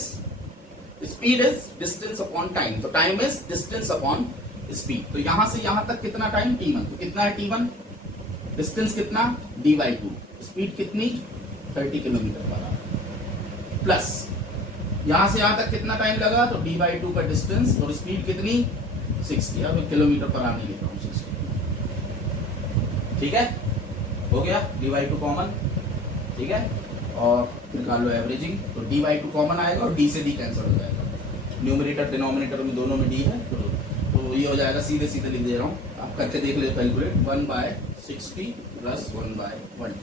speed is distance upon time, तो time is distance upon speed. तो यहां से यहां तक कितना टाइम t1, तो कितना है t1, डिस्टेंस कितना d बाई 2, स्पीड कितनी 30 किलोमीटर पर आवर, प्लस यहां से यहां तक कितना टाइम लगा, तो d बाई 2 का डिस्टेंस और स्पीड कितनी 60, अब किलोमीटर पर आवर नहीं लिख रहा हूं 60। ठीक है, हो गया d बाई 2 कॉमन। ठीक है, और निकाल लो एवरेजिंग, तो d बाई 2 कॉमन आएगा और d से d कैंसिल हो जाएगा, न्यूमरेटर डिनोमिनेटर में दोनों में d है, तो ये हो जाएगा, सीधे सीधे लिख दे रहा हूँ, आप करके देख ले कैलकुलेट, 1/60 प्लस 1/1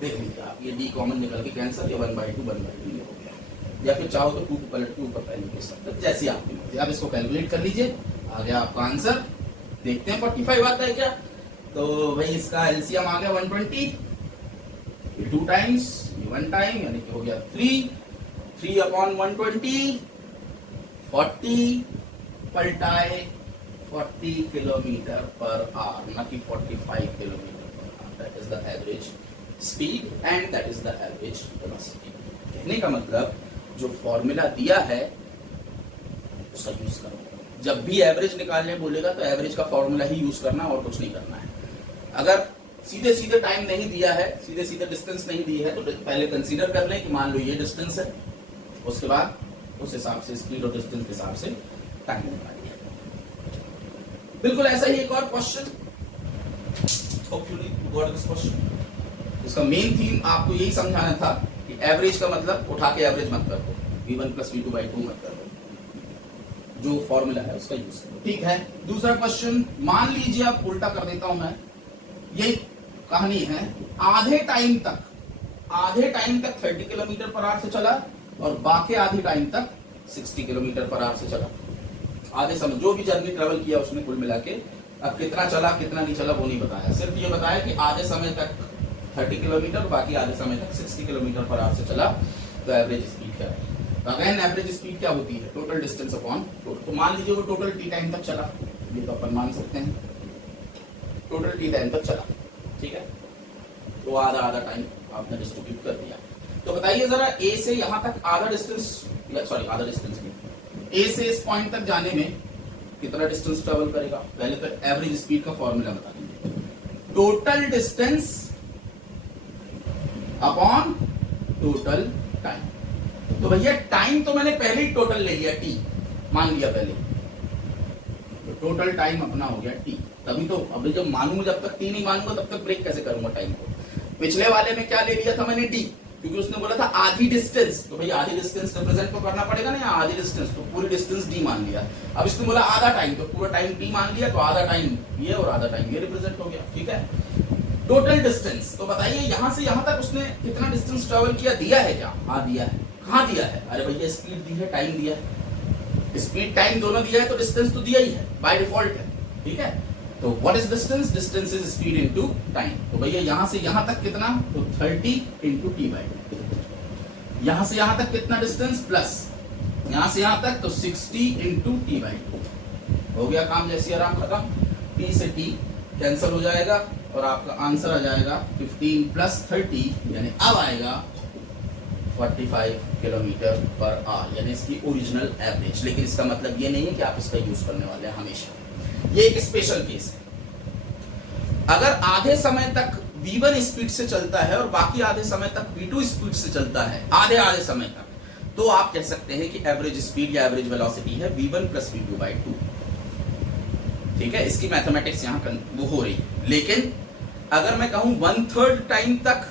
देख लीजिए आप, ये d कॉमन निकल के कैंसिल, ये 1/2 ये हो गया, या फिर चाहो तो 2 को पलट के ऊपर पहले लिख सकते हैं, जैसे आपकी मर्जी। आप इसको कैलकुलेट कर लीजिए, आ गया आपका आंसर। देखते हैं 45 आता है क्या। तो भाई इसका एलसीएम आ गया 120, 2 टाइम्स 1 टाइम, यानी कि हो गया 3 अपॉन 120, 40 पलटाए 40 किलोमीटर पर आवर, ना कि 45 kilometre per our. That is the average speed and that is the average velocity. कहने का मतलब जो फॉर्मूला दिया है उसका यूज करो। जब भी एवरेज निकालने बोलेगा तो एवरेज का फॉर्मूला ही यूज करना, और कुछ नहीं करना है। अगर सीधे सीधे टाइम नहीं दिया है, सीधे सीधे डिस्टेंस नहीं दी है, तो पहले कंसीडर कर लें कि मान लो ये डिस्टेंस है, उसके बाद उस हिसाब से स्पीड और डिस्टेंस के हिसाब से टाइम निकालिए। बिल्कुल ऐसा ही एक और question, hopefully you got this question. इसका मेन थीम आपको यही समझाना था कि एवरेज का मतलब उठा के एवरेज मत करो, v1 प्लस v2 बाई 2 मत करो, जो फॉर्मूला है उसका यूज करो। ठीक है, दूसरा क्वेश्चन, मान लीजिए आप उल्टा कर देता हूं मैं, ये कहानी है, आधे टाइम तक 30 किलोमीटर पर आवर से चला और बाकी आधे टाइम तक 60 किलोमीटर पर आवर से चला। आधे समय जो भी जर्नी ट्रेवल किया उसने कुल मिला के, अब कितना चला कितना नहीं चला वो नहीं बताया, सिर्फ ये बताया कि आधे समय तक 30 किलोमीटर, बाकी आधे समय तक 60 किलोमीटर पर आवर से चला, तो एवरेज स्पीड क्या है। अगेन एवरेज स्पीड क्या होती है, टोटल डिस्टेंस अपॉन टोटल। तो मान लीजिए वो टोटल टी टाइम तक चला, ये तो अपन मान सकते हैं, टोटल टी टाइम तक चला। ठीक है, तो आधा आधा टाइम आपने डिस्ट्रीब्यूट कर दिया। तो बताइए जरा, ए से यहां तक आधा डिस्टेंस, सॉरी आधा डिस्टेंस नहीं, ए से इस पॉइंट तक जाने में कितना डिस्टेंस ट्रेवल करेगा। पहले तो एवरेज स्पीड का फॉर्मूला बता दीजिए, total distance upon total time. तो भैया टाइम तो मैंने पहले ही टोटल ले लिया, टी मान लिया पहले, तो टोटल टाइम अपना हो गया टी। तभी तो अभी जब मानूंगा, जब तक टी नहीं मानूंगा तब तक ब्रेक कैसे करूंगा टाइम को। पिछले वाले में क्या ले लिया था मैंने, टी, क्योंकि उसने बोला था आधी डिस्टेंस, तो भाई आधी डिस्टेंस रिप्रेजेंट तो करना पड़ेगा ना, आधी डिस्टेंस, तो पूरी डिस्टेंस डी मान लिया। अब इसने बोला आधा टाइम, तो पूरा टाइम टी मान लिया, तो आधा टाइम ये और आधा टाइम ये रिप्रेजेंट हो गया। ठीक है, टोटल डिस्टेंस, तो बताइए यहां से यहां तक उसने कितना डिस्टेंस ट्रेवल किया, दिया है क्या। हाँ दिया है। कहां दिया है, अरे भैया स्पीड दी है, टाइम दिया है, स्पीड टाइम दोनों दिया है, तो डिस्टेंस तो दिया ही है बाय डिफॉल्ट है। ठीक है, तो what is distance, distance is speed into time. तो भैया यहां से यहां तक कितना, तो 30 इंटू टी बाई 2। यहां से यहां तक कितना डिस्टेंस, प्लस यहां से यहां तक तो 60 इंटू टी बाई 2। हो गया काम, जैसे आराम खत्म, टी से टी कैंसिल हो जाएगा और आपका आंसर आ जाएगा 15 प्लस 30, यानी अब आएगा 45 किलोमीटर पर आवर, यानी इसकी ओरिजिनल एवरेज। लेकिन इसका मतलब ये नहीं है कि आप इसका यूज करने वाले हैं हमेशा, ये एक स्पेशल केस है। अगर आधे समय तक v1 स्पीड से चलता है और बाकी आधे समय तक v2 स्पीड से चलता है, आधे समय तक, तो आप कह सकते हैं कि एवरेज स्पीड या एवरेज वेलोसिटी है v1 प्लस v2/2। ठीक है, इसकी मैथमेटिक्स यहाँ वो हो रही है। लेकिन अगर मैं कहूं 1/3 टाइम तक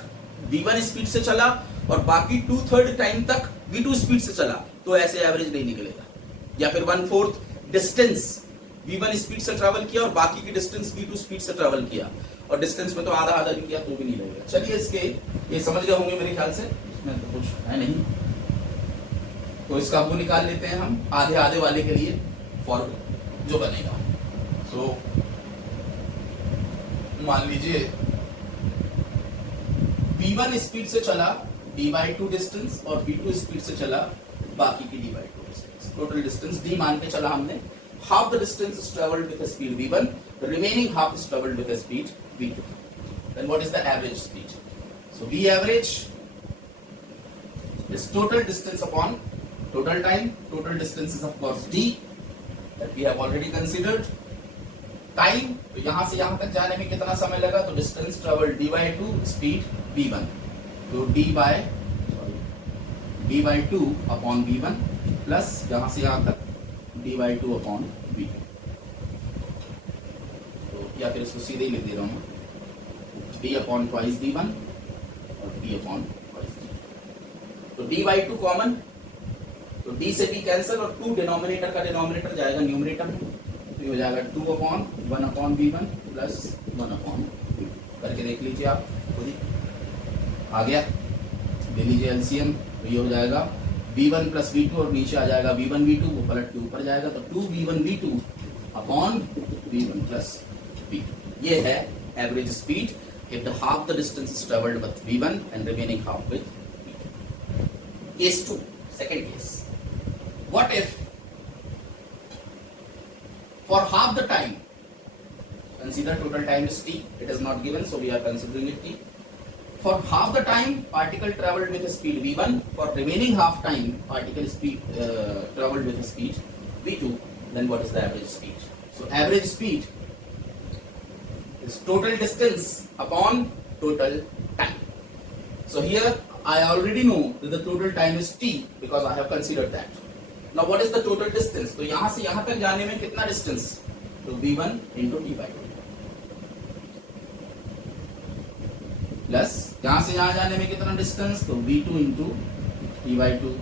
v1 स्पीड से चला और बाकी 2/3 टाइम तक v2 स्पीड से चला, तो ऐसे एवरेज नहीं निकलेगा। या फिर 1/4 डिस्टेंस v1 स्पीड से ट्रेवल किया और बाकी की डिस्टेंस v2 स्पीड से ट्रेवल किया, और डिस्टेंस में तो आधा आधा भी किया तो भी नहीं लगेगा। चलिए, इसके ये समझ गए होंगे मेरे ख्याल से, इसमें तो कुछ है नहीं, तो इसका वो निकाल लेते हैं हम आधे आधे वाले के लिए फॉर्मूला जो बनेगा। तो मान लीजिए v1 स्पीड से चला d/2 डिस्टेंस और v2 स्पीड से चला बाकी की d/2 distance. Total distance d मान के चला हमने। half the distance is traveled with a speed v1, the remaining half is traveled with a speed v2. Then what is the average speed? So v average is total distance upon total time. Total distance is of course d that we have already considered. Time, तो यहां से यहां तक जाने में कितना समय लगा, तो distance traveled d/2, speed v1, तो d/2 upon v1 प्लस यहां से यहां तक d/2 अपॉन v2। तो या फिर इसको सीधे ही लिख दे रहा हूं, d अपॉन ट्वाइस d1 और d अपॉन ट्वाइस d2। तो d/2 कॉमन, तो d से b कैंसिल और 2 डिनोमिनेटर का डिनोमिनेटर जाएगा न्यूमरेटर में, तो ये हो जाएगा 2 upon 1 upon v1 plus 1 upon v2। करके देख लीजिए आप खुद ही, आ गया। ले लीजिए एलसीएम, तो ये हो जाएगा v1 प्लस v2 और नीचे आ जाएगा v1 v2, वो पलट के ऊपर जाएगा, तो 2v1 v2 upon v1 plus v2। ये है average speed if the half the distance is traveled with v1 and remaining half with v2. Case 2, second case. What if for half the time, consider total time is t, it is not given so we are considering it t. For half the time particle traveled with a speed v1, for remaining half time particle speed traveled with a speed v2, then what is the average speed? So average speed is total distance upon total time. So here I already know that the total time is t because I have considered that. Now what is the total distance? तो यहां से यहां तक जाने में कितना डिस्टेंस, तो v1 into t/2 प्लस यहां से यहां जाने में कितना डिस्टेंस, तो v2 इंटू t/2।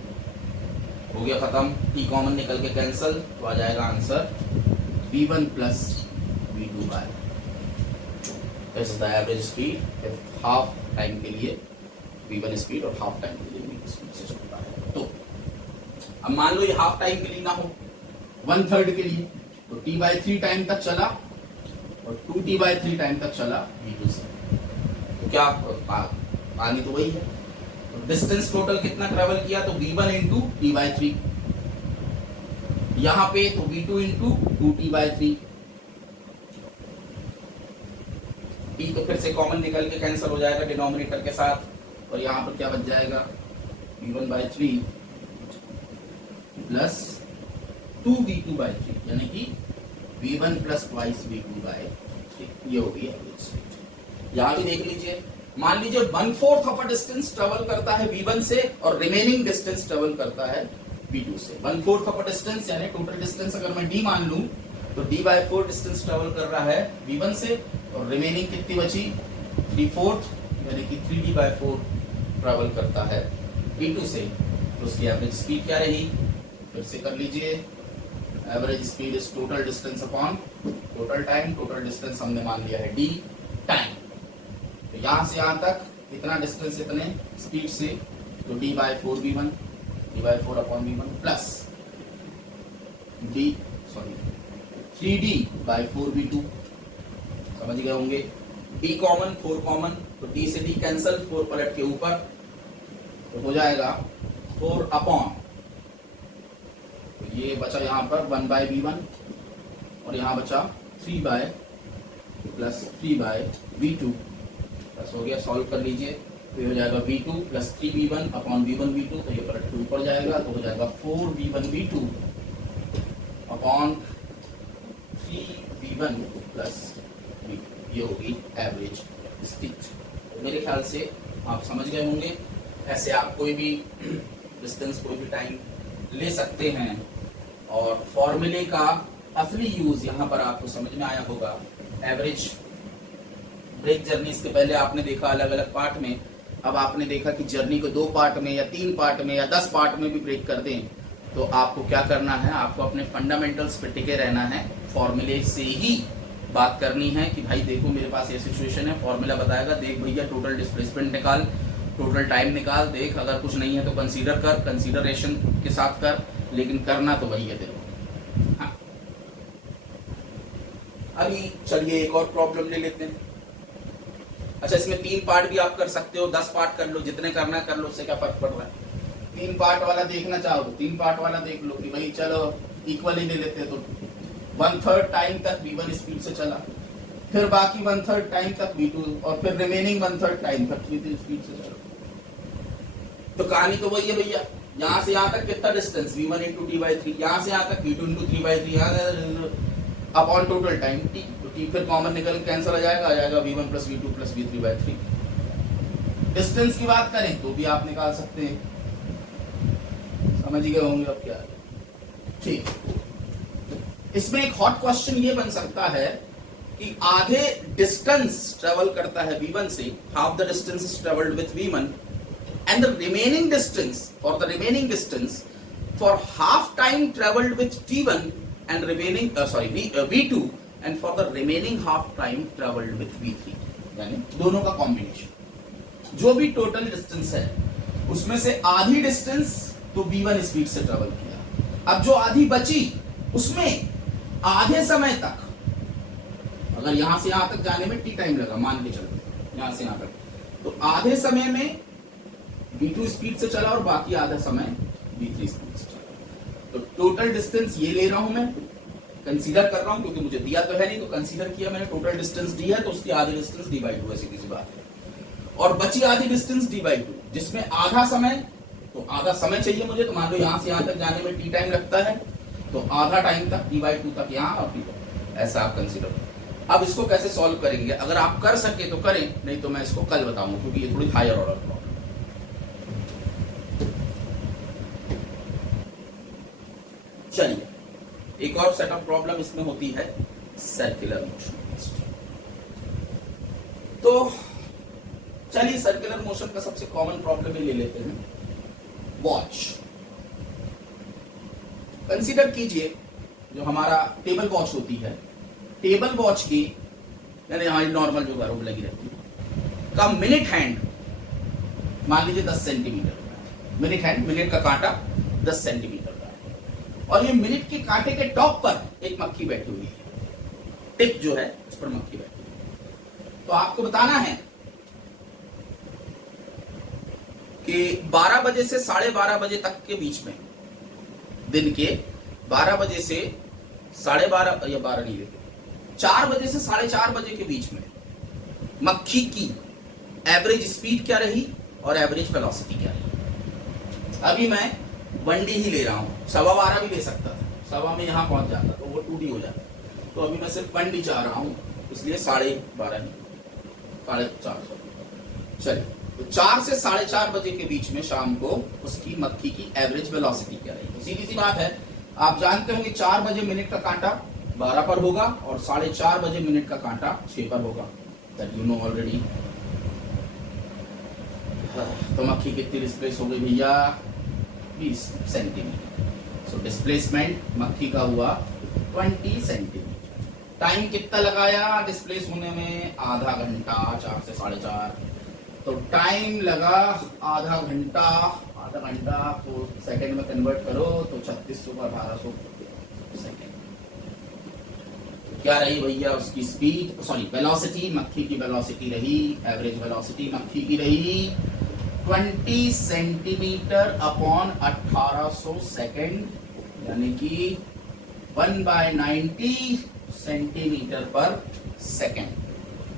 हो गया खत्म, t कॉमन निकल के कैंसिल, तो आ जाएगा answer v1 plus v2/2। This is the average speed if half time के लिए v1 स्पीड और हाफ टाइम के लिए v2 स्पीड से चलता है। तो अब मान लो ये हाफ टाइम के लिए ना हो, 1/3 के लिए, तो t/3 टाइम तक चला और 2t/3 टाइम तक चला v2 से, क्या आगे तो वही है। तो डिस्टेंस टोटल कितना ट्रेवल किया, तो v1 इंटू t/3, यहां पे तो v2 इंटू 2t/3, t तो फिर से कॉमन निकल के कैंसिल हो जाएगा डिनोमिनेटर के साथ, और यहां पर क्या बच जाएगा v1/3 प्लस 2v2/3, यानी कि v1 प्लस ट्वाइस v2/3। ये हो गई एवरेज स्पीड। यहां भी देख लीजिए, मान लीजिए 1/4 ऑफ अ डिस्टेंस ट्रेवल करता है v1 से और रिमेनिंग डिस्टेंस ट्रेवल करता है v2 से। 1/4 ऑफ अ डिस्टेंस यानी टोटल डिस्टेंस अगर मैं d मान लूं तो d/4 डिस्टेंस ट्रेवल कर रहा है v1 से, और रिमेनिंग कितनी बची 3/4 यानी कि 3d/4 ट्रेवल करता है v2 से। तो उसकी एवरेज स्पीड क्या रही, फिर से कर लीजिए, average speed is total distance upon total time. Total distance हमने मान लिया है d टाइम, तो यहां से यहां तक इतना डिस्टेंस इतने स्पीड से, तो d/4 v1 d/4 upon v1 plus 3d/4 v2। समझ गए होंगे, d कॉमन 4 कॉमन, तो d से d कैंसिल, 4 पलट के ऊपर, तो हो जाएगा 4 अपॉन, तो ये बचा यहाँ पर 1/v1 और यहाँ बचा 3 प्लस 3/v2 प्लस हो गया। सॉल्व कर लीजिए, तो ये हो जाएगा v2 plus 3v1 upon v1 v2, तो ये पलट के ऊपर जाएगा तो हो जाएगा 4v1 v2 upon 3v1 plus v2। ये होगी एवरेज स्पीड। मेरे ख्याल से आप समझ गए होंगे। ऐसे आप कोई भी डिस्टेंस कोई भी टाइम ले सकते हैं और फॉर्मूले का असली यूज यहाँ पर आपको समझ में आया होगा। एवरेज ब्रेक जर्नी इसके पहले आपने देखा अलग अलग पार्ट में, अब आपने देखा कि जर्नी को 2 पार्ट में या 3 पार्ट में या 10 पार्ट में भी ब्रेक कर दें तो आपको क्या करना है, आपको अपने फंडामेंटल्स पे टिके रहना है। फॉर्मूले से ही बात करनी है कि भाई देखो मेरे पास ये सिचुएशन है, फॉर्मूला बताएगा, देख भैया टोटल डिस्प्लेसमेंट निकाल, टोटल टाइम निकाल, देख अगर कुछ नहीं है तो कंसीडर कर, कंसीडरेशन के साथ कर, लेकिन करना तो वही है देखो। हाँ। अभी चलिए एक और प्रॉब्लम ले लेते हैं। अच्छा, इसमें 3 पार्ट भी आप कर सकते हो, 10 पार्ट कर लो, जितने करना कर लो, उससे क्या फर्क पड़ रहा है। 3 पार्ट वाला देखना चाहो तो 3 पार्ट वाला देख लो कि भाई चलो इक्वली ले लेते हैं, तो 1/3 टाइम तक v1 स्पीड से चला, फिर बाकी 1/3 टाइम तक v2 और फिर रिमेनिंग 1/3 टाइम तक v3 स्पीड से चला। तो कहानी तो वही है भैया, यहाँ से यहाँ तक कितना डिस्टेंस v1 × t/3, यहाँ से यहाँ तक v2 × 3/3 upon total time t, तो t फिर कॉमन निकल कैंसिल आ जाएगा v1 + v2 + v3/3। डिस्टेंस की बात करें तो भी आप निकाल सकते हैं, समझ गए होंगे अब क्या। ठीक, इसमें एक हॉट क्वेश्चन ये बन सकता है कि आधे डिस्टेंस ट्रेवल करता है v1 से, half the distance is travelled with v1 and the remaining distance for half time traveled with t1 and remaining v2 and for the remaining half time traveled with v3, यानी दोनों का कॉम्बिनेशन। जो भी टोटल डिस्टेंस है उसमें से आधी डिस्टेंस तो v1 स्पीड से ट्रेवल किया, अब जो आधी बची उसमें आधे समय तक, अगर यहां से यहां तक जाने में t टाइम लगा मान के चलते यहां से यहां तक, तो आधे समय में v2 स्पीड से चला और बाकी आधा समय v3 स्पीड से चला। तो टोटल डिस्टेंस ये ले रहा हूं मैं, कंसीडर कर रहा हूं क्योंकि मुझे दिया तो है नहीं, तो कंसीडर किया मैंने, टोटल डिस्टेंस डी है तो उसकी आधी डिस्टेंस d/2 है, सीधी सी बात है। और बची आधी डिस्टेंस d/2 जिसमें आधा समय, तो आधा समय चाहिए मुझे, तो मान लो यहां से यहां तक जाने में t टाइम लगता है, तो आधा टाइम तक d/2 तक यहां और t, ऐसा आप कंसीडर करो। अब इसको कैसे सॉल्व करेंगे, अगर आप कर सके तो करें, नहीं तो मैं इसको कल बताऊंगा क्योंकि ये थोड़ी हायर ऑर्डर प्रॉब्लम। चलिए एक और सेट ऑफ प्रॉब्लम इसमें होती है सर्कुलर मोशन। तो चलिए सर्कुलर मोशन का सबसे कॉमन प्रॉब्लम ही ले लेते हैं, वॉच। कंसीडर कीजिए जो हमारा टेबल वॉच होती है, टेबल वॉच की यानी हमारी नॉर्मल जो घरों में लगी रहती है का मिनट हैंड मान लीजिए 10 सेंटीमीटर का है, मिनट हैंड, मिनट का कांटा 10 सेंटीमीटर का है, और ये मिनट के कांटे के टॉप पर एक मक्खी बैठी हुई है, टिप जो है उस पर मक्खी बैठी हुई है। तो आपको बताना है कि 12 बजे से 12:30 बजे तक के बीच में, दिन के 12 बजे से 12:30 या 12 नहीं लेते, 4 बजे से 4:30 बजे के बीच में मक्खी की एवरेज स्पीड क्या रही और एवरेज वेलोसिटी क्या रही। अभी मैं 1D ही ले रहा हूं, 12:15 भी ले सकता था, 12 में यहां पहुंच जाता तो वो 2D हो जाता, तो अभी मैं सिर्फ 1D चाह रहा हूं, इसलिए 12:30 नहीं, 4:30। चलिए, तो 4 से 4:30 बजे के बीच में शाम को उसकी मक्खी की एवरेज वेलोसिटी क्या रही। तो सीधी सी बात है, आप जानते होंगे 4 बजे मिनट का कांटा 12 पर होगा और 4:30 बजे मिनट का कांटा 6 पर होगा, दैट यू नो ऑलरेडी। तो मक्खी कितनी डिस्प्लेस हो गई भैया, 20 सेंटीमीटर। सो डिस्प्लेसमेंट मक्खी का हुआ 20 सेंटीमीटर। टाइम कितना लगाया डिस्प्लेस होने में, आधा घंटा, 4 से 4:30, तो टाइम लगा आधा घंटा को सेकंड में कन्वर्ट करो तो 3600 का 1800 सेकंड। क्या रही भैया उसकी स्पीड, सॉरी वेलोसिटी, मक्खी की वेलोसिटी रही, एवरेज वेलोसिटी मक्खी की रही 20 सेंटीमीटर अपॉन 1800 सेकेंड, यानी कि 1/90 सेंटीमीटर पर सेकेंड।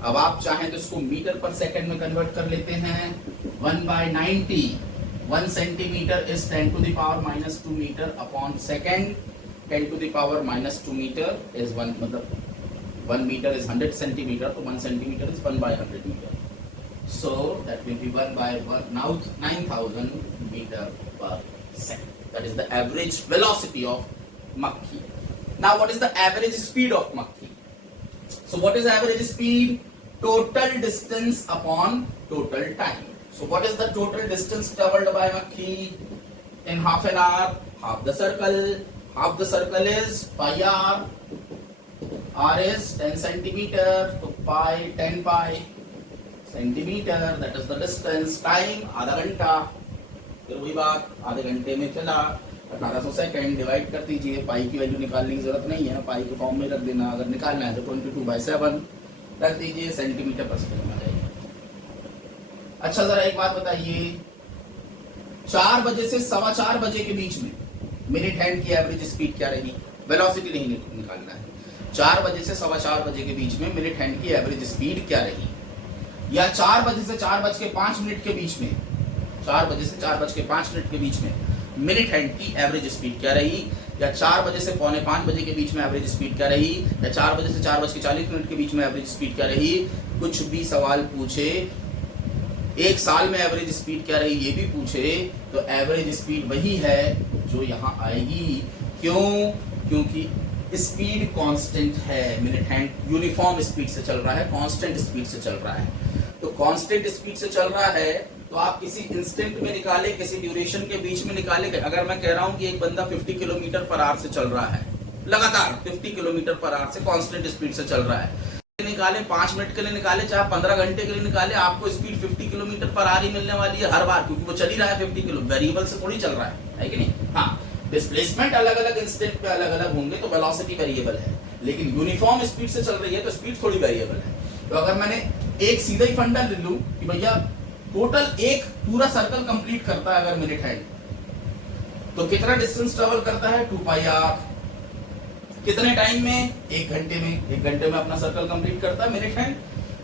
अब आप चाहें तो इसको मीटर पर सेकेंड में कन्वर्ट कर लेते हैं, 1/90. 1 centimeter is 10 to the power minus 2 meter upon second. 10 to the power minus 2 meter is 1, मतलब 1 meter is 100 centimeter, तो 1 centimeter is 1/100 meter. So that will be 1/1 now 9000 meter per second. That is the average velocity of Makhi. Now what is the average speed of Makhi? So what is average speed? Total distance upon total time. So what is the total distance traveled by Makhi in half an hour? Half the circle. Half the circle is pi r. R is 10 centimeter. So pi 10 pi centimeter. That is the distance. Time आधा घंटा. फिर वही बात, आधे घंटे में चला 1800 सेकेंड. डिवाइड कर दीजिए. पाई की वैल्यू निकालने की जरूरत नहीं है, पाई के फॉर्म में रख देना. अगर निकालना है तो 22/7 रख दीजिए, सेंटीमीटर पर सेकेंड में आ जाएगी. अच्छा जरा एक बात बताइए, 4 बजे से 4:15 बजे के बीच में मिनट हैंड की एवरेज स्पीड क्या रही? वेलोसिटी नहीं निकालना है. 4 बजे से 4:15 बजे के बीच में मिनट हैंड की एवरेज स्पीड क्या रही? या 4 बजे से 4:05 के बीच में, 4 बजे से 4:05 के बीच में मिनट हैंड की एवरेज स्पीड क्या रही? या 4 बजे से 4:45 बजे के बीच में एवरेज स्पीड क्या रही? या 4 बजे से 4:40 के बीच में एवरेज स्पीड क्या रही? कुछ भी सवाल पूछे, एक साल में एवरेज स्पीड क्या रही ये भी पूछे, तो एवरेज स्पीड वही है जो यहाँ आएगी. क्यों? क्योंकि स्पीड कांस्टेंट है. मिनट हैंड यूनिफॉर्म स्पीड से चल रहा है, कांस्टेंट स्पीड से चल रहा है. तो कांस्टेंट स्पीड से चल रहा है तो आप किसी इंस्टेंट में निकाले, किसी ड्यूरेशन के बीच में निकाले. अगर मैं कह रहा हूं कि एक बंदा 50 किलोमीटर पर आवर से चल रहा है, लगातार 50 किलोमीटर पर आवर से कांस्टेंट स्पीड से चल रहा है, निकाले 5 मिनट के लिए निकाले, चाहे 15 घंटे के लिए निकाले, आपको स्पीड 50 किलोमीटर पर आवर ही मिलने वाली है हर बार, क्योंकि वो चल ही रहा है 50 किलो. वेरिएबल से थोड़ी चल रहा है कि नहीं? हाँ, डिस्प्लेसमेंट अलग अलग इंस्टेंट पे अलग अलग होंगे तो वेलोसिटी वेरिएबल है, लेकिन यूनिफॉर्म स्पीड से चल रही है तो स्पीड थोड़ी वेरिएबल है. तो अगर मैंने एक सीधा ही फंडा ले लूं कि भैया टोटल एक पूरा सर्कल कंप्लीट करता है अगर मिनट हैंड, तो कितना डिस्टेंस ट्रेवल करता है? 2 पाई आर. कितने टाइम में? 1 घंटे में. 1 घंटे में अपना सर्कल कंप्लीट करता है मिनट हैंड,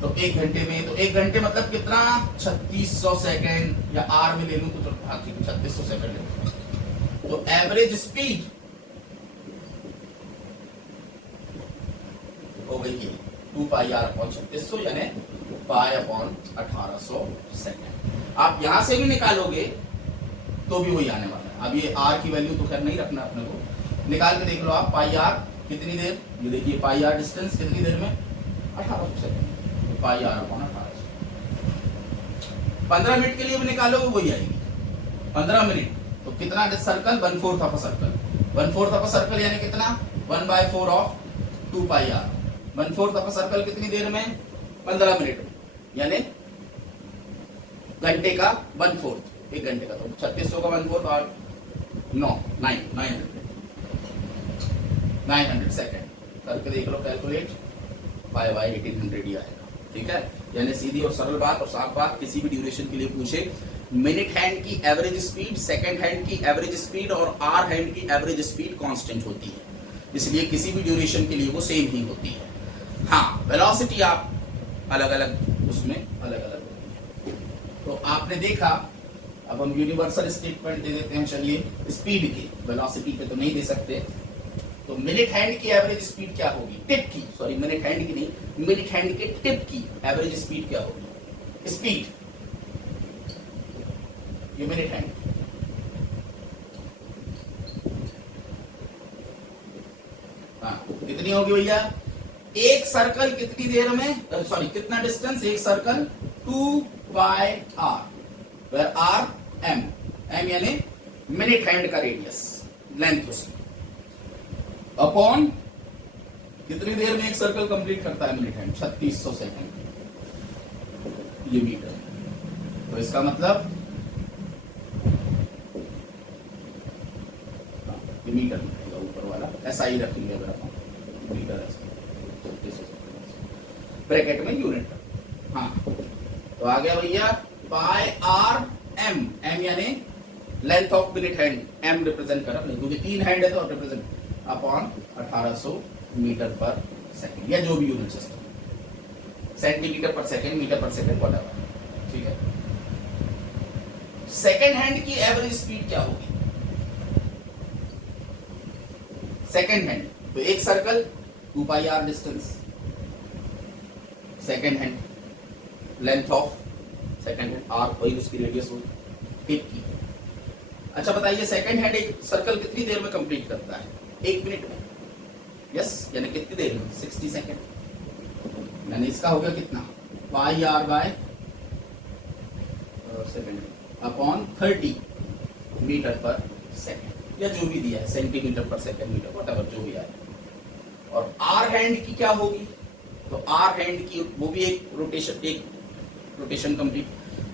तो 1 घंटे में. तो 1 घंटे मतलब कितना? 3600 सेकेंड. या आर में ले लूं तो 3600 सेकेंड ले लूं. तो एवरेज स्पीड हो गई 2 पाई आर अपॉन 3600 यानी पाई अपॉन 1800 सेकेंड. आप यहां से भी निकालोगे तो भी वही आने वाला है. अब ये आर की वैल्यू तो खैर नहीं रखना अपने को, निकाल के देख लो आप. पाई आर कितनी देर? ये देखिए पाई आर डिस्टेंस कितनी देर में? 1800 second. Pi r upon 1800. 15 minute के लिए भी निकालोगे वही आएगी. 15 मिनट तो कितना circle? 1/4 of a circle. 1/4 of a circle यानी कितना? 1/4 of 2 pi r. 1/4 of a circle कितनी देर में? 15 मिनट. यानी घंटे का 1/4, 1 घंटे का. तो 3600 का 1/4 और 900 सेकेंड करके देख लो, कैलकुलेट. बाय 1800 ही आएगा. ठीक है, यानी सीधी और सरल बात और साफ बात. किसी भी ड्यूरेशन के लिए पूछे, मिनट हैंड की एवरेज स्पीड, सेकेंड हैंड की एवरेज स्पीड और आर हैंड की एवरेज स्पीड कांस्टेंट होती है, इसलिए किसी भी ड्यूरेशन के लिए वो सेम ही होती है. हाँ, वेलोसिटी आप अलग अलग उसमें अलग अलग होती है. तो आपने देखा. अब हम यूनिवर्सल स्टेटमेंट दे देते हैं. चलिए, स्पीड की, वेलोसिटी पे तो नहीं दे सकते. तो मिनट हैंड की एवरेज स्पीड क्या होगी? टिप की, सॉरी मिनट हैंड की नहीं, मिनट हैंड के टिप की एवरेज स्पीड क्या होगी? स्पीड ये मिनट हैंड. हाँ, कितनी होगी भैया? एक सर्कल कितनी देर में, सॉरी कितना डिस्टेंस? एक circle 2 pi r, where r m. M यानी मिनट हैंड का रेडियस, लेंथ उसकी, अपॉन कितनी देर में एक सर्कल कंप्लीट करता है मिनट हैंड? 3600 सेकेंड. ये मीटर. तो इसका मतलब ये मीटर निकलेगा ऊपर वाला, ऐसा ही रखेंगे अगर अपन मीटर ब्रैकेट में यूनिट. हाँ, तो आ गया भैया पाई आर एम. एम यानी length of minute hand. M represent कर नहीं, क्योंकि 3 हैंड है तो represent upon 1800 metre per second, या जो भी unit system, centimetre per second, metre per second, whatever. ठीक है. सेकेंड हैंड की एवरेज स्पीड क्या होगी? सेकेंड हैंड तो एक circle 2 pi r distance, second hand length of second hand r, वही उसकी रेडियस होगी टिप की। अच्छा बताइए, सेकेंड हैंड एक सर्कल कितनी देर में कंप्लीट करता है? 1 मिनट में। यस, यानी कितनी देर में? 60 सेकेंड। यानी इसका हो गया कितना? Pi r by second upon 30 metre per second, या जो भी दिया है, centimetre per second, metre, whatever जो भी आए। और आर हैंड की क्या होगी? तो आर हैंड की वो भी एक रोटेशन कंप्लीट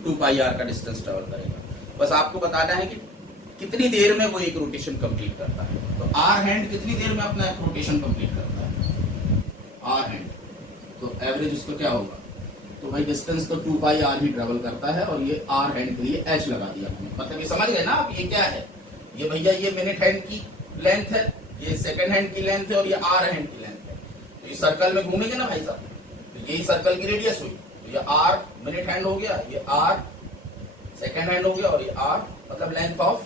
2 पाई आर का डिस्टेंस ट्रेवल करेगा। बस आपको बताना है कि कितनी देर में वो एक रोटेशन कंप्लीट करता है। तो आर हैंड कितनी देर में अपना एक रोटेशन कंप्लीट करता है? आर हैंड तो एवरेज उसको क्या होगा? तो भाई डिस्टेंस तो 2 पाई आर ही ट्रेवल करता है, और ये आर हैंड के लिए एच लगा दिया हमने। मतलब ये समझ गए ना आप, ये क्या है? ये भैया ये मिनट हैंड की लेंथ है, ये सेकंड हैंड की लेंथ है, और ये आर हैंड की लेंथ है। तो ये सर्कल में घूमेंगे ना भाई साहब, तो यही सर्कल की रेडियस हुई। तो ये आर मिनट हैंड हो गया, ये आर सेकंड हैंड हो गया, और ये आर मतलब लेंथ ऑफ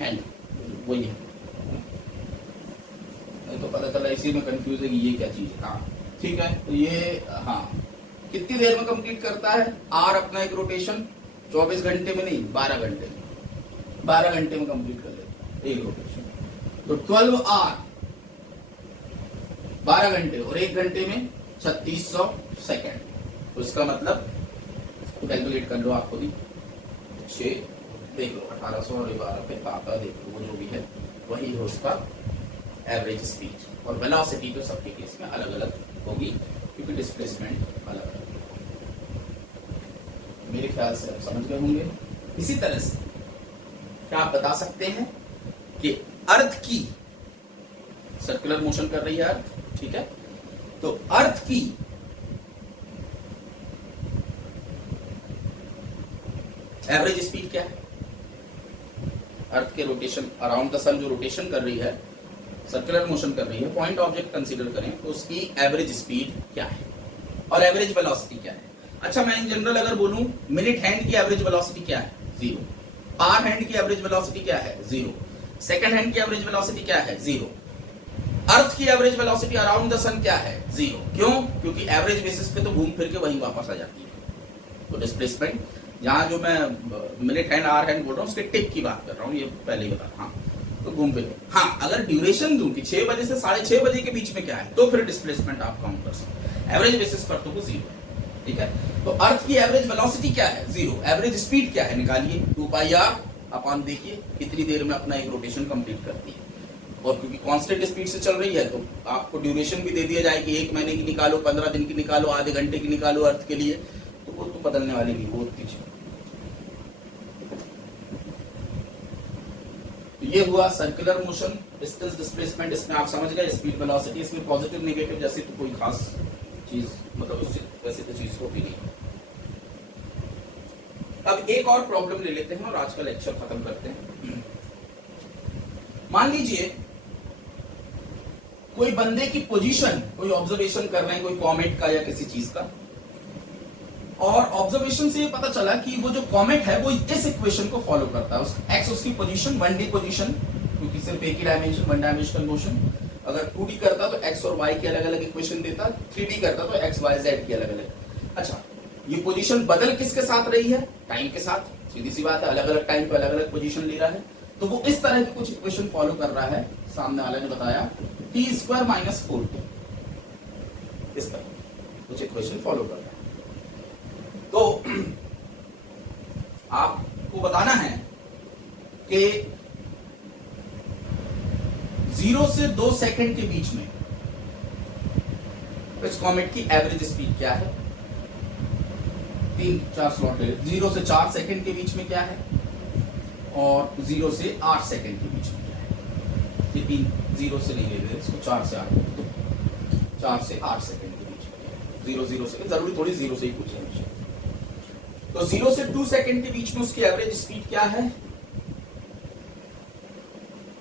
हैंड, वही है। नहीं तो पता चला इसी में कंफ्यूज है कि ये क्या चीज है। हाँ ठीक है, तो ये हाँ कितनी देर में कंप्लीट करता है? आर अपना एक रोटेशन 24 घंटे में नहीं, 12 घंटे में, 12 घंटे में कंप्लीट कर लेता है एक रोटेशन। तो 12 आर 12 घंटे, और 1 घंटे में 3600 सेकेंड। तो इसका मतलब कैलकुलेट कर लो, आपको भी 6 देख लो, 1800 और 12 पे पापा देख लो, वो जो भी है वही है उसका एवरेज स्पीड। और वेलोसिटी तो सबके केस में अलग अलग होगी, क्योंकि डिस्प्लेसमेंट अलग अलग। मेरे ख्याल से आप समझ गए होंगे। इसी तरह से क्या आप बता सकते हैं कि अर्थ की सर्कुलर मोशन कर रही है अर्थ, ठीक है, तो अर्थ की एवरेज स्पीड क्या है? अर्थ के रोटेशन अराउंड द सन जो रोटेशन कर रही है, सर्कुलर मोशन कर रही है, पॉइंट ऑब्जेक्ट कंसीडर करें तो उसकी एवरेज स्पीड क्या है और एवरेज वेलोसिटी क्या है? अच्छा, मैं इन जनरल अगर बोलूं, मिनट हैंड की एवरेज वेलोसिटी क्या है? 0। आर हैंड की एवरेज वेलोसिटी क्या है? 0। सेकंड हैंड की एवरेज वेलोसिटी क्या है? 0। अर्थ की एवरेज वेलोसिटी अराउंड द सन क्या है? 0। क्यों? क्योंकि एवरेज बेसिस पे तो घूम फिर के वहीं वापस आ जाती है। तो डिस्प्लेसमेंट यहाँ जो मैं मिनट हैंड आर हैंड बोल रहा हूँ उसके टिप की बात कर रहा हूँ, ये पहले ही बता। हाँ, तो घूम फिर। हाँ, अगर ड्यूरेशन दूं कि 6 बजे से 6:30 बजे के बीच में क्या है, तो फिर डिस्प्लेसमेंट आप काउंट कर सकते हैं। एवरेज बेसिस पर तो वो 0 है, ठीक है। तो अर्थ की एवरेज वेलोसिटी क्या है? 0। एवरेज स्पीड क्या है? निकालिए, 2 पाई आर अपन, देखिए कितनी देर में अपना एक रोटेशन कंप्लीट करती है। और क्योंकि कांस्टेंट स्पीड से चल रही है तो आपको ड्यूरेशन भी दे दिया जाए कि 1 महीने की निकालो, 15 दिन की निकालो, आधे घंटे की निकालो अर्थ के लिए, तो वो तो बदलने वाली नहीं, वो चीज। ये हुआ सर्कुलर मोशन, डिस्टेंस, डिस्प्लेसमेंट, इसमें आप समझ गए। स्पीड, वेलोसिटी, इसमें पॉजिटिव नेगेटिव जैसे तो कोई खास चीज, मतलब उससे वैसे तो चीज होती नहीं। अब एक और प्रॉब्लम ले लेते हैं और आज का लेक्चर खत्म करते हैं। मान लीजिए कोई बंदे की पोजीशन, कोई ऑब्जर्वेशन कर रहे हैं, कोई कॉमेट का या किसी चीज का, और ऑब्जर्वेशन से ये पता चला कि वो जो कॉमेट है वो इस इक्वेशन को फॉलो करता है। एक्स उसकी पोजीशन, 1D पोजीशन, क्योंकि सिर्फ एक ही डायमेंशन, 1 डायमेंशनल मोशन। अगर 2D करता तो एक्स और वाई की अलग अलग इक्वेशन देता, 3D करता तो एक्स वाई जेड की अलग अलग। अच्छा, ये पोजीशन बदल किसके साथ रही है? टाइम के साथ। सीधी सी बात है, अलग अलग टाइम पे अलग अलग पोजीशन ले रहा है, तो वो इस तरह की कुछ इक्वेशन फॉलो कर रहा है। सामने वाले ने बताया t² - 4t, इस तरह कुछ इक्वेशन फॉलो कर रहा है। तो आपको बताना है कि 0 से 2 सेकंड के बीच में इस कॉमेट की एवरेज स्पीड क्या है? 3-4 स्लॉट ले, 0 से 4 सेकंड के बीच में क्या है, और 0 से 8 सेकंड के बीच में क्या है। ये 3 0 से नहीं ले रहे, इसको 4 से 8, तो 4 से 8 सेकंड के बीच में क्या है। 0 से, जरूरी थोड़ी 0 से ही पूछे। तो 0 से 2 सेकंड के बीच में उसकी एवरेज स्पीड क्या है?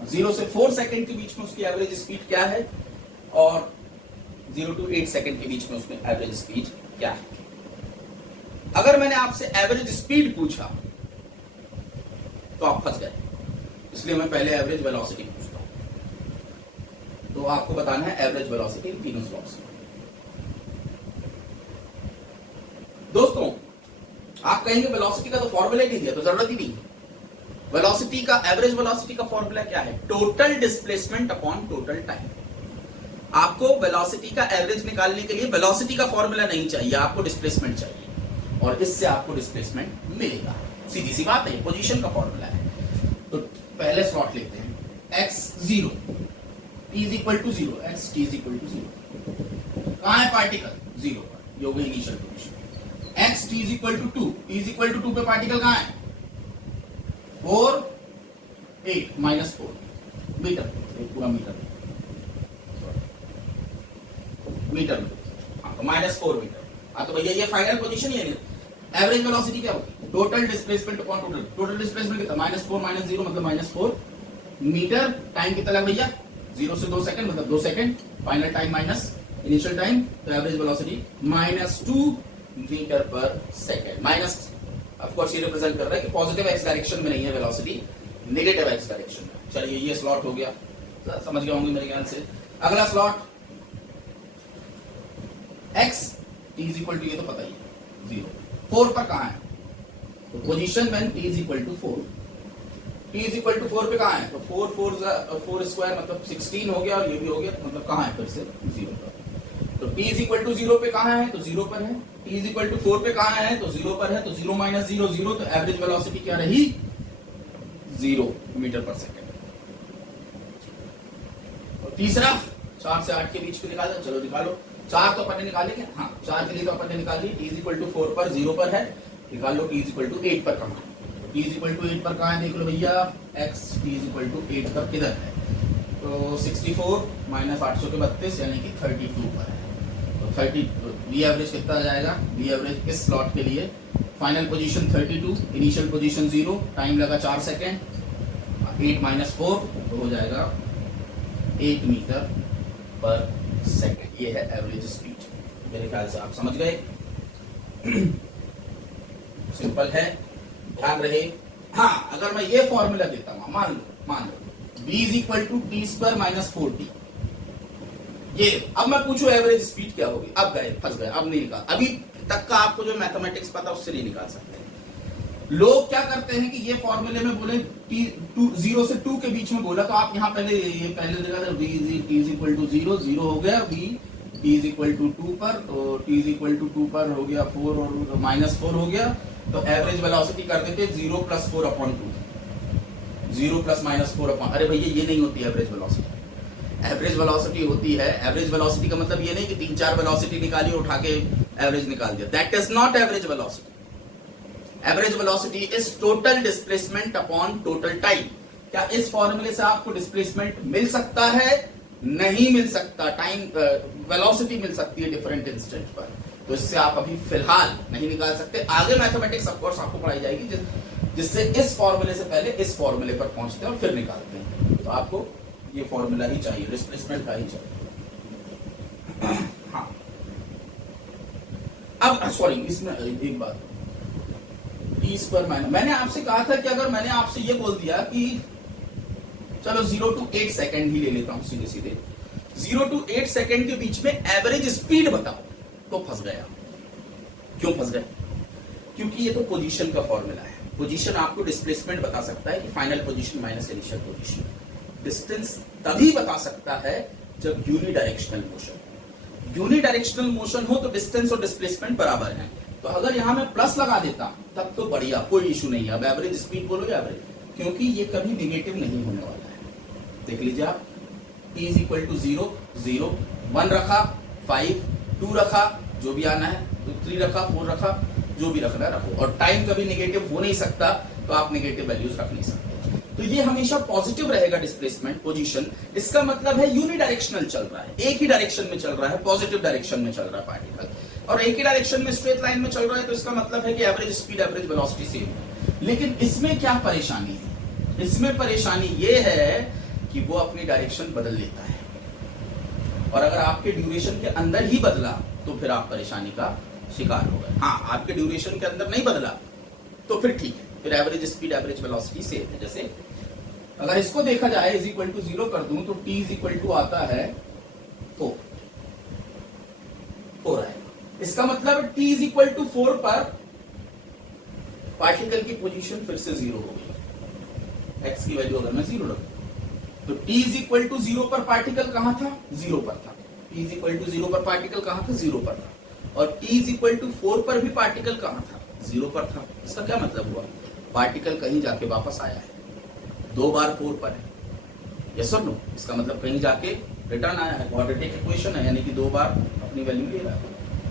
0 से 4 सेकंड के बीच में उसकी एवरेज स्पीड क्या है? और 0 to 8 सेकंड के बीच में उसमें एवरेज स्पीड क्या है? अगर मैंने आपसे एवरेज स्पीड पूछा तो आप फंस गए। इसलिए मैं पहले एवरेज वेलोसिटी पूछता हूं। तो आपको बताना है एवरेज वेलोसिटी इन तीनों स्लॉट्स में। दोस्तों आप कहेंगे वेलोसिटी का तो फॉर्मूला नहीं दिया, तो जरूरत ही नहीं। वेलोसिटी का, एवरेज वेलोसिटी का फॉर्मूला क्या है? Total displacement upon total time. आपको वेलोसिटी का एवरेज निकालने के लिए वेलोसिटी का फॉर्मूला नहीं चाहिए, आपको डिस्प्लेसमेंट चाहिए, और इससे आपको डिस्प्लेसमेंट मिलेगा। सीधी सी बात है, पोजीशन का फॉर्मूला है। तो पहले स्लॉट लेते हैं x0 t is equal to 0, x t is equal to 0। कहां है पार्टिकल? 0 पर, ये हो गई initial position. x t is equal to 2, t is equal to 2 पे पार्टिकल कहां है? 4 8 -4 मीटर, पूरा मीटर मीटर में, तो -4 मीटर। हाँ तो भैया ये फाइनल पोजीशन ही है। एवरेज वेलोसिटी क्या होगी? Total displacement upon total displacement कितना? -4 - 0 मतलब -4 मीटर। टाइम कितना लगा भैया? 0 से 2 सेकंड मतलब 2 second. Final time minus initial time, तो average velocity -2 metre per second. Minus of course ये रिप्रेजेंट कर रहा है कि पॉजिटिव एक्स डायरेक्शन में नहीं है वेलोसिटी, नेगेटिव एक्स डायरेक्शन में। चलिए ये स्लॉट हो गया, समझ गए होंगे मेरे ख्याल से। अगला slot x t is equal to, ये तो पता ही है 0। 4 पर कहां है? तो position when t is equal to 4, t is equal to 4 पे कहां है? तो 4 स्क्वायर मतलब 16 हो गया, और ये भी हो गया, मतलब कहां है? फिर से 0 पर। तो t इज इक्वल टू 0 पे कहां है? तो 0 पर है। t इज इक्वल टू 4 पे कहां है? तो 0 पर है। तो 0 - 0 0, तो एवरेज वेलोसिटी क्या रही? 0 मीटर पर सेकंड। और तीसरा 4 से 8 के बीच को निकालो, चलो निकालो। 4 तो अपन ने निकालेंगे, हाँ 4 के लिए तो अपन ने निकाल ली। t इज इक्वल टू 4 पर 0 पर है, निकाल लो। t इज इक्वल टू 8 पर कहां है? t इज इक्वल टू 8 पर कहां है? देख लो भैया, x t is equal to 8 पर किधर है? तो 64 - 800 के 32 यानी कि 32 पर है। तो 30 v एवरेज कितना आ जाएगा? v एवरेज इस स्लॉट के लिए final position 32, initial position 0, time लगा 4 सेकेंड, 8 - 4 तो हो जाएगा 8 मीटर पर सेकंड। ये है एवरेज स्पीड। मेरे ख्याल से आप समझ गए। सिंपल है, ध्यान रहे। हाँ अगर मैं ये फॉर्मूला देता हूं, मान लो v is equal to t square -4t, ये अब मैं पूछूं एवरेज स्पीड क्या होगी? अब गए, फंस गए, अब नहीं निकाल। अभी तक का आपको जो मैथमेटिक्स पता उससे नहीं निकाल सकते। लोग क्या करते हैं कि ये फॉर्मूले में बोले t 0 से 2 के बीच में बोला, तो आप यहाँ पहले देखा था v इज इक्वल टू 0, 0 हो गया। v t is equal to 2 पर, तो t इज इक्वल टू 2 पर हो गया 4 और -4 हो गया। तो एवरेज वेलोसिटी कर देते 0 + 4 अपॉन 2, 0 + -4 अपॉन। अरे भैया ये नहीं होती एवरेज वेलोसिटी। एवरेज वेलोसिटी होती है, एवरेज वेलोसिटी का मतलब ये नहीं कि 3-4 वेलोसिटी निकाली उठा के एवरेज निकाल दिया। That is not average velocity. Average velocity is total displacement upon total time. क्या इस फॉर्मूले से आपको डिस्प्लेसमेंट मिल सकता है? नहीं मिल सकता। टाइम वेलोसिटी मिल सकती है डिफरेंट इंस्टेंट पर, तो इससे आप अभी फिलहाल नहीं निकाल सकते। आगे मैथमेटिक्स ऑफ कोर्स आपको पढ़ाई जाएगी जिससे इस फॉर्मूले से पहले इस फॉर्मूले पर पहुंचते हैं और फिर निकालते हैं। तो आपको ये फॉर्मूला ही चाहिए, डिस्प्लेसमेंट का ही चाहिए। हाँ अब सॉरी, इसमें एक बात, t स्क्वायर माइनस, मैंने आपसे कहा था कि अगर मैंने आपसे ये बोल दिया कि चलो 0 to 8 सेकंड ही ले लेता हूं सीधे सीधे, 0 to 8 सेकंड के बीच में एवरेज स्पीड बताओ, तो फंस गया। क्यों फंस गए? क्योंकि ये तो पोजीशन का फॉर्मूला है। पोजीशन आपको डिस्प्लेसमेंट बता सकता है कि final position minus initial position. Distance तभी बता सकता है जब यूनिडायरेक्शनल मोशन। यूनिडायरेक्शनल मोशन हो तो डिस्टेंस और डिस्प्लेसमेंट बराबर हैं। तो अगर यहां मैं प्लस लगा देता तब तो बढ़िया, कोई इशू नहीं है। अब एवरेज स्पीड बोलो या एवरेज, क्योंकि ये कभी नेगेटिव नहीं होने वाला है। देख लीजिए आप, t इज इक्वल टू 0, 0, 1 रखा, 5, 2 रखा, जो भी आना है, तो 3 रखा, 4 रखा, जो भी रखना है रखो। और टाइम कभी नेगेटिव हो नहीं सकता, तो आप नेगेटिव वैल्यूज रख नहीं सकते। तो ये हमेशा पॉजिटिव रहेगा डिस्प्लेसमेंट पोजीशन। इसका मतलब है यूनिडायरेक्शनल चल रहा है, एक ही डायरेक्शन में चल रहा है, पॉजिटिव डायरेक्शन में चल रहा है पार्टिकल, और एक ही डायरेक्शन में स्ट्रेट लाइन में चल रहा है। तो इसका मतलब है कि average speed average velocity same है। लेकिन इसमें क्या परेशानी है? इसमें परेशानी ये है कि वो अपनी डायरेक्शन बदल लेता है, और अगर आपके ड्यूरेशन के अंदर ही बदला तो फिर आप परेशानी का शिकार हो गए। हाँ, आपके ड्यूरेशन के अंदर नहीं बदला तो फिर ठीक है, फिर average speed average velocity same है। जैसे अगर इसको देखा जाए इज इक्वल टू 0 कर दूं तो t इज इक्वल टू आता है 4 आएगा। इसका मतलब t इज इक्वल टू 4 पर पार्टिकल की पोजीशन फिर से 0 हो गई। x की वैल्यू अगर मैं 0 रखूं तो t इज इक्वल टू 0 पर पार्टिकल कहां था? 0 पर था। t इज इक्वल टू 0 पर पार्टिकल कहां था? 0 पर था। और t इज इक्वल टू 4 पर भी पार्टिकल कहां था? 0 पर था। इसका क्या मतलब हुआ? पार्टिकल कहीं जाके वापस आया है, 2 बार 4 पर है। यस और नो? इसका मतलब कहीं जाके रिटर्न आया है। क्वाड्रेटिक इक्वेशन है, यानी कि 2 बार अपनी वैल्यू ले रहा है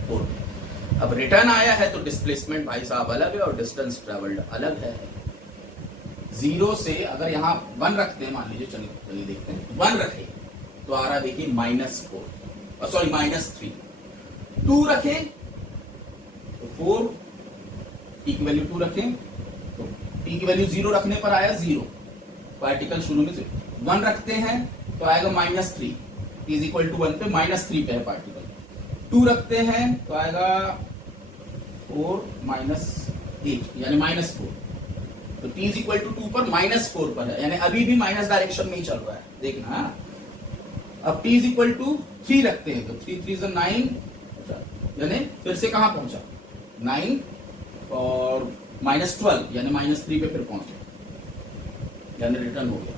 4 पे। अब रिटर्न आया है तो डिस्प्लेसमेंट भाई साहब अलग है और डिस्टेंस ट्रेवल्ड अलग है। 0 से अगर यहाँ 1 रखते हैं, मान लीजिए, चलिए देखते हैं, 1 रखे तो आ रहा देखिए -4, सॉरी -3। 2 रखे तो 4, t की वैल्यू 2 रखें तो t की वैल्यू 0 रखने पर आया 0, पार्टिकल शुरू में से। 1 रखते हैं तो आएगा -3, t इज इक्वल टू 1 पे -3 पे है पार्टिकल। 2 रखते हैं तो आएगा 4 -8 यानी -4। तो t इज इक्वल टू 2 पर -4 पर है, यानी अभी भी माइनस डायरेक्शन में ही चल रहा है, देखना। अब t इज इक्वल टू 3 रखते हैं तो 3 3 9, यानी फिर से कहां पहुंचा? 9 और -12 यानी -3 पे फिर पहुंचे, यानी रिटर्न हो गया।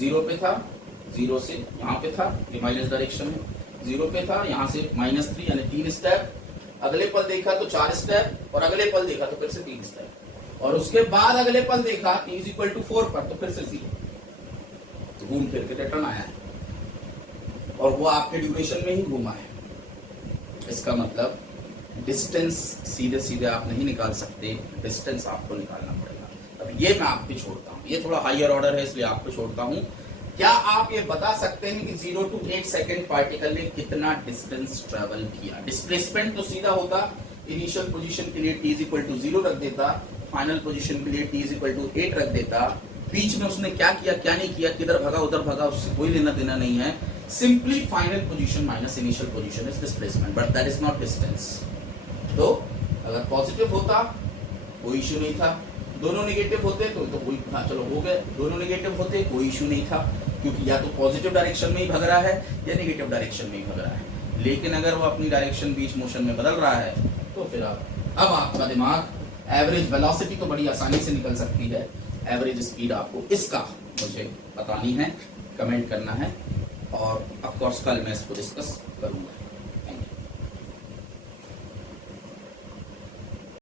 0 पे था, 0 से यहां पे था, ये माइनस डायरेक्शन है। 0 पे था, यहां से -3 यानी 3 स्टेप। अगले पल देखा तो 4 स्टेप, और अगले पल देखा तो फिर से 3 स्टेप, और उसके बाद अगले पल देखा t इज इक्वल टू 4 पर तो फिर से 0। तो घूम फिर के रिटर्न आया है, और वो आपके ड्यूरेशन में ही घूमा है। इसका मतलब डिस्टेंस सीधे सीधे आप नहीं निकाल सकते, डिस्टेंस आपको निकालना पड़ेगा। अब ये मैं आप पे छोड़ता हूँ, ये थोड़ा हायर ऑर्डर है इसलिए आप पे छोड़ता हूँ। क्या आप ये बता सकते हैं कि 0 to 8 सेकेंड पार्टिकल ने कितना डिस्टेंस ट्रेवल किया? डिस्प्लेसमेंट तो सीधा होता, इनिशियल पोजीशन के लिए t इज इक्वल टू 0 रख देता, फाइनल पोजीशन के लिए t इज इक्वल टू 8 रख देता। बीच में उसने क्या किया क्या नहीं किया, किधर भागा उधर भागा, उससे कोई लेना देना नहीं है। Simply final position minus initial position is displacement, but that is not distance. तो अगर पॉजिटिव होता कोई इश्यू नहीं था, दोनों नेगेटिव होते तो कोई, हाँ चलो हो गए, दोनों नेगेटिव होते कोई इश्यू नहीं था, क्योंकि या तो पॉजिटिव डायरेक्शन में ही भग रहा है या नेगेटिव डायरेक्शन में ही भग रहा है। लेकिन अगर वो अपनी डायरेक्शन बीच मोशन में बदल रहा है तो फिर अब आपका दिमाग, एवरेज वेलोसिटी तो बड़ी आसानी से निकल सकती है, एवरेज स्पीड आपको इसका मुझे बतानी है, कमेंट करना है, और ऑफ कोर्स कल मैं इसको डिस्कस करूंगा।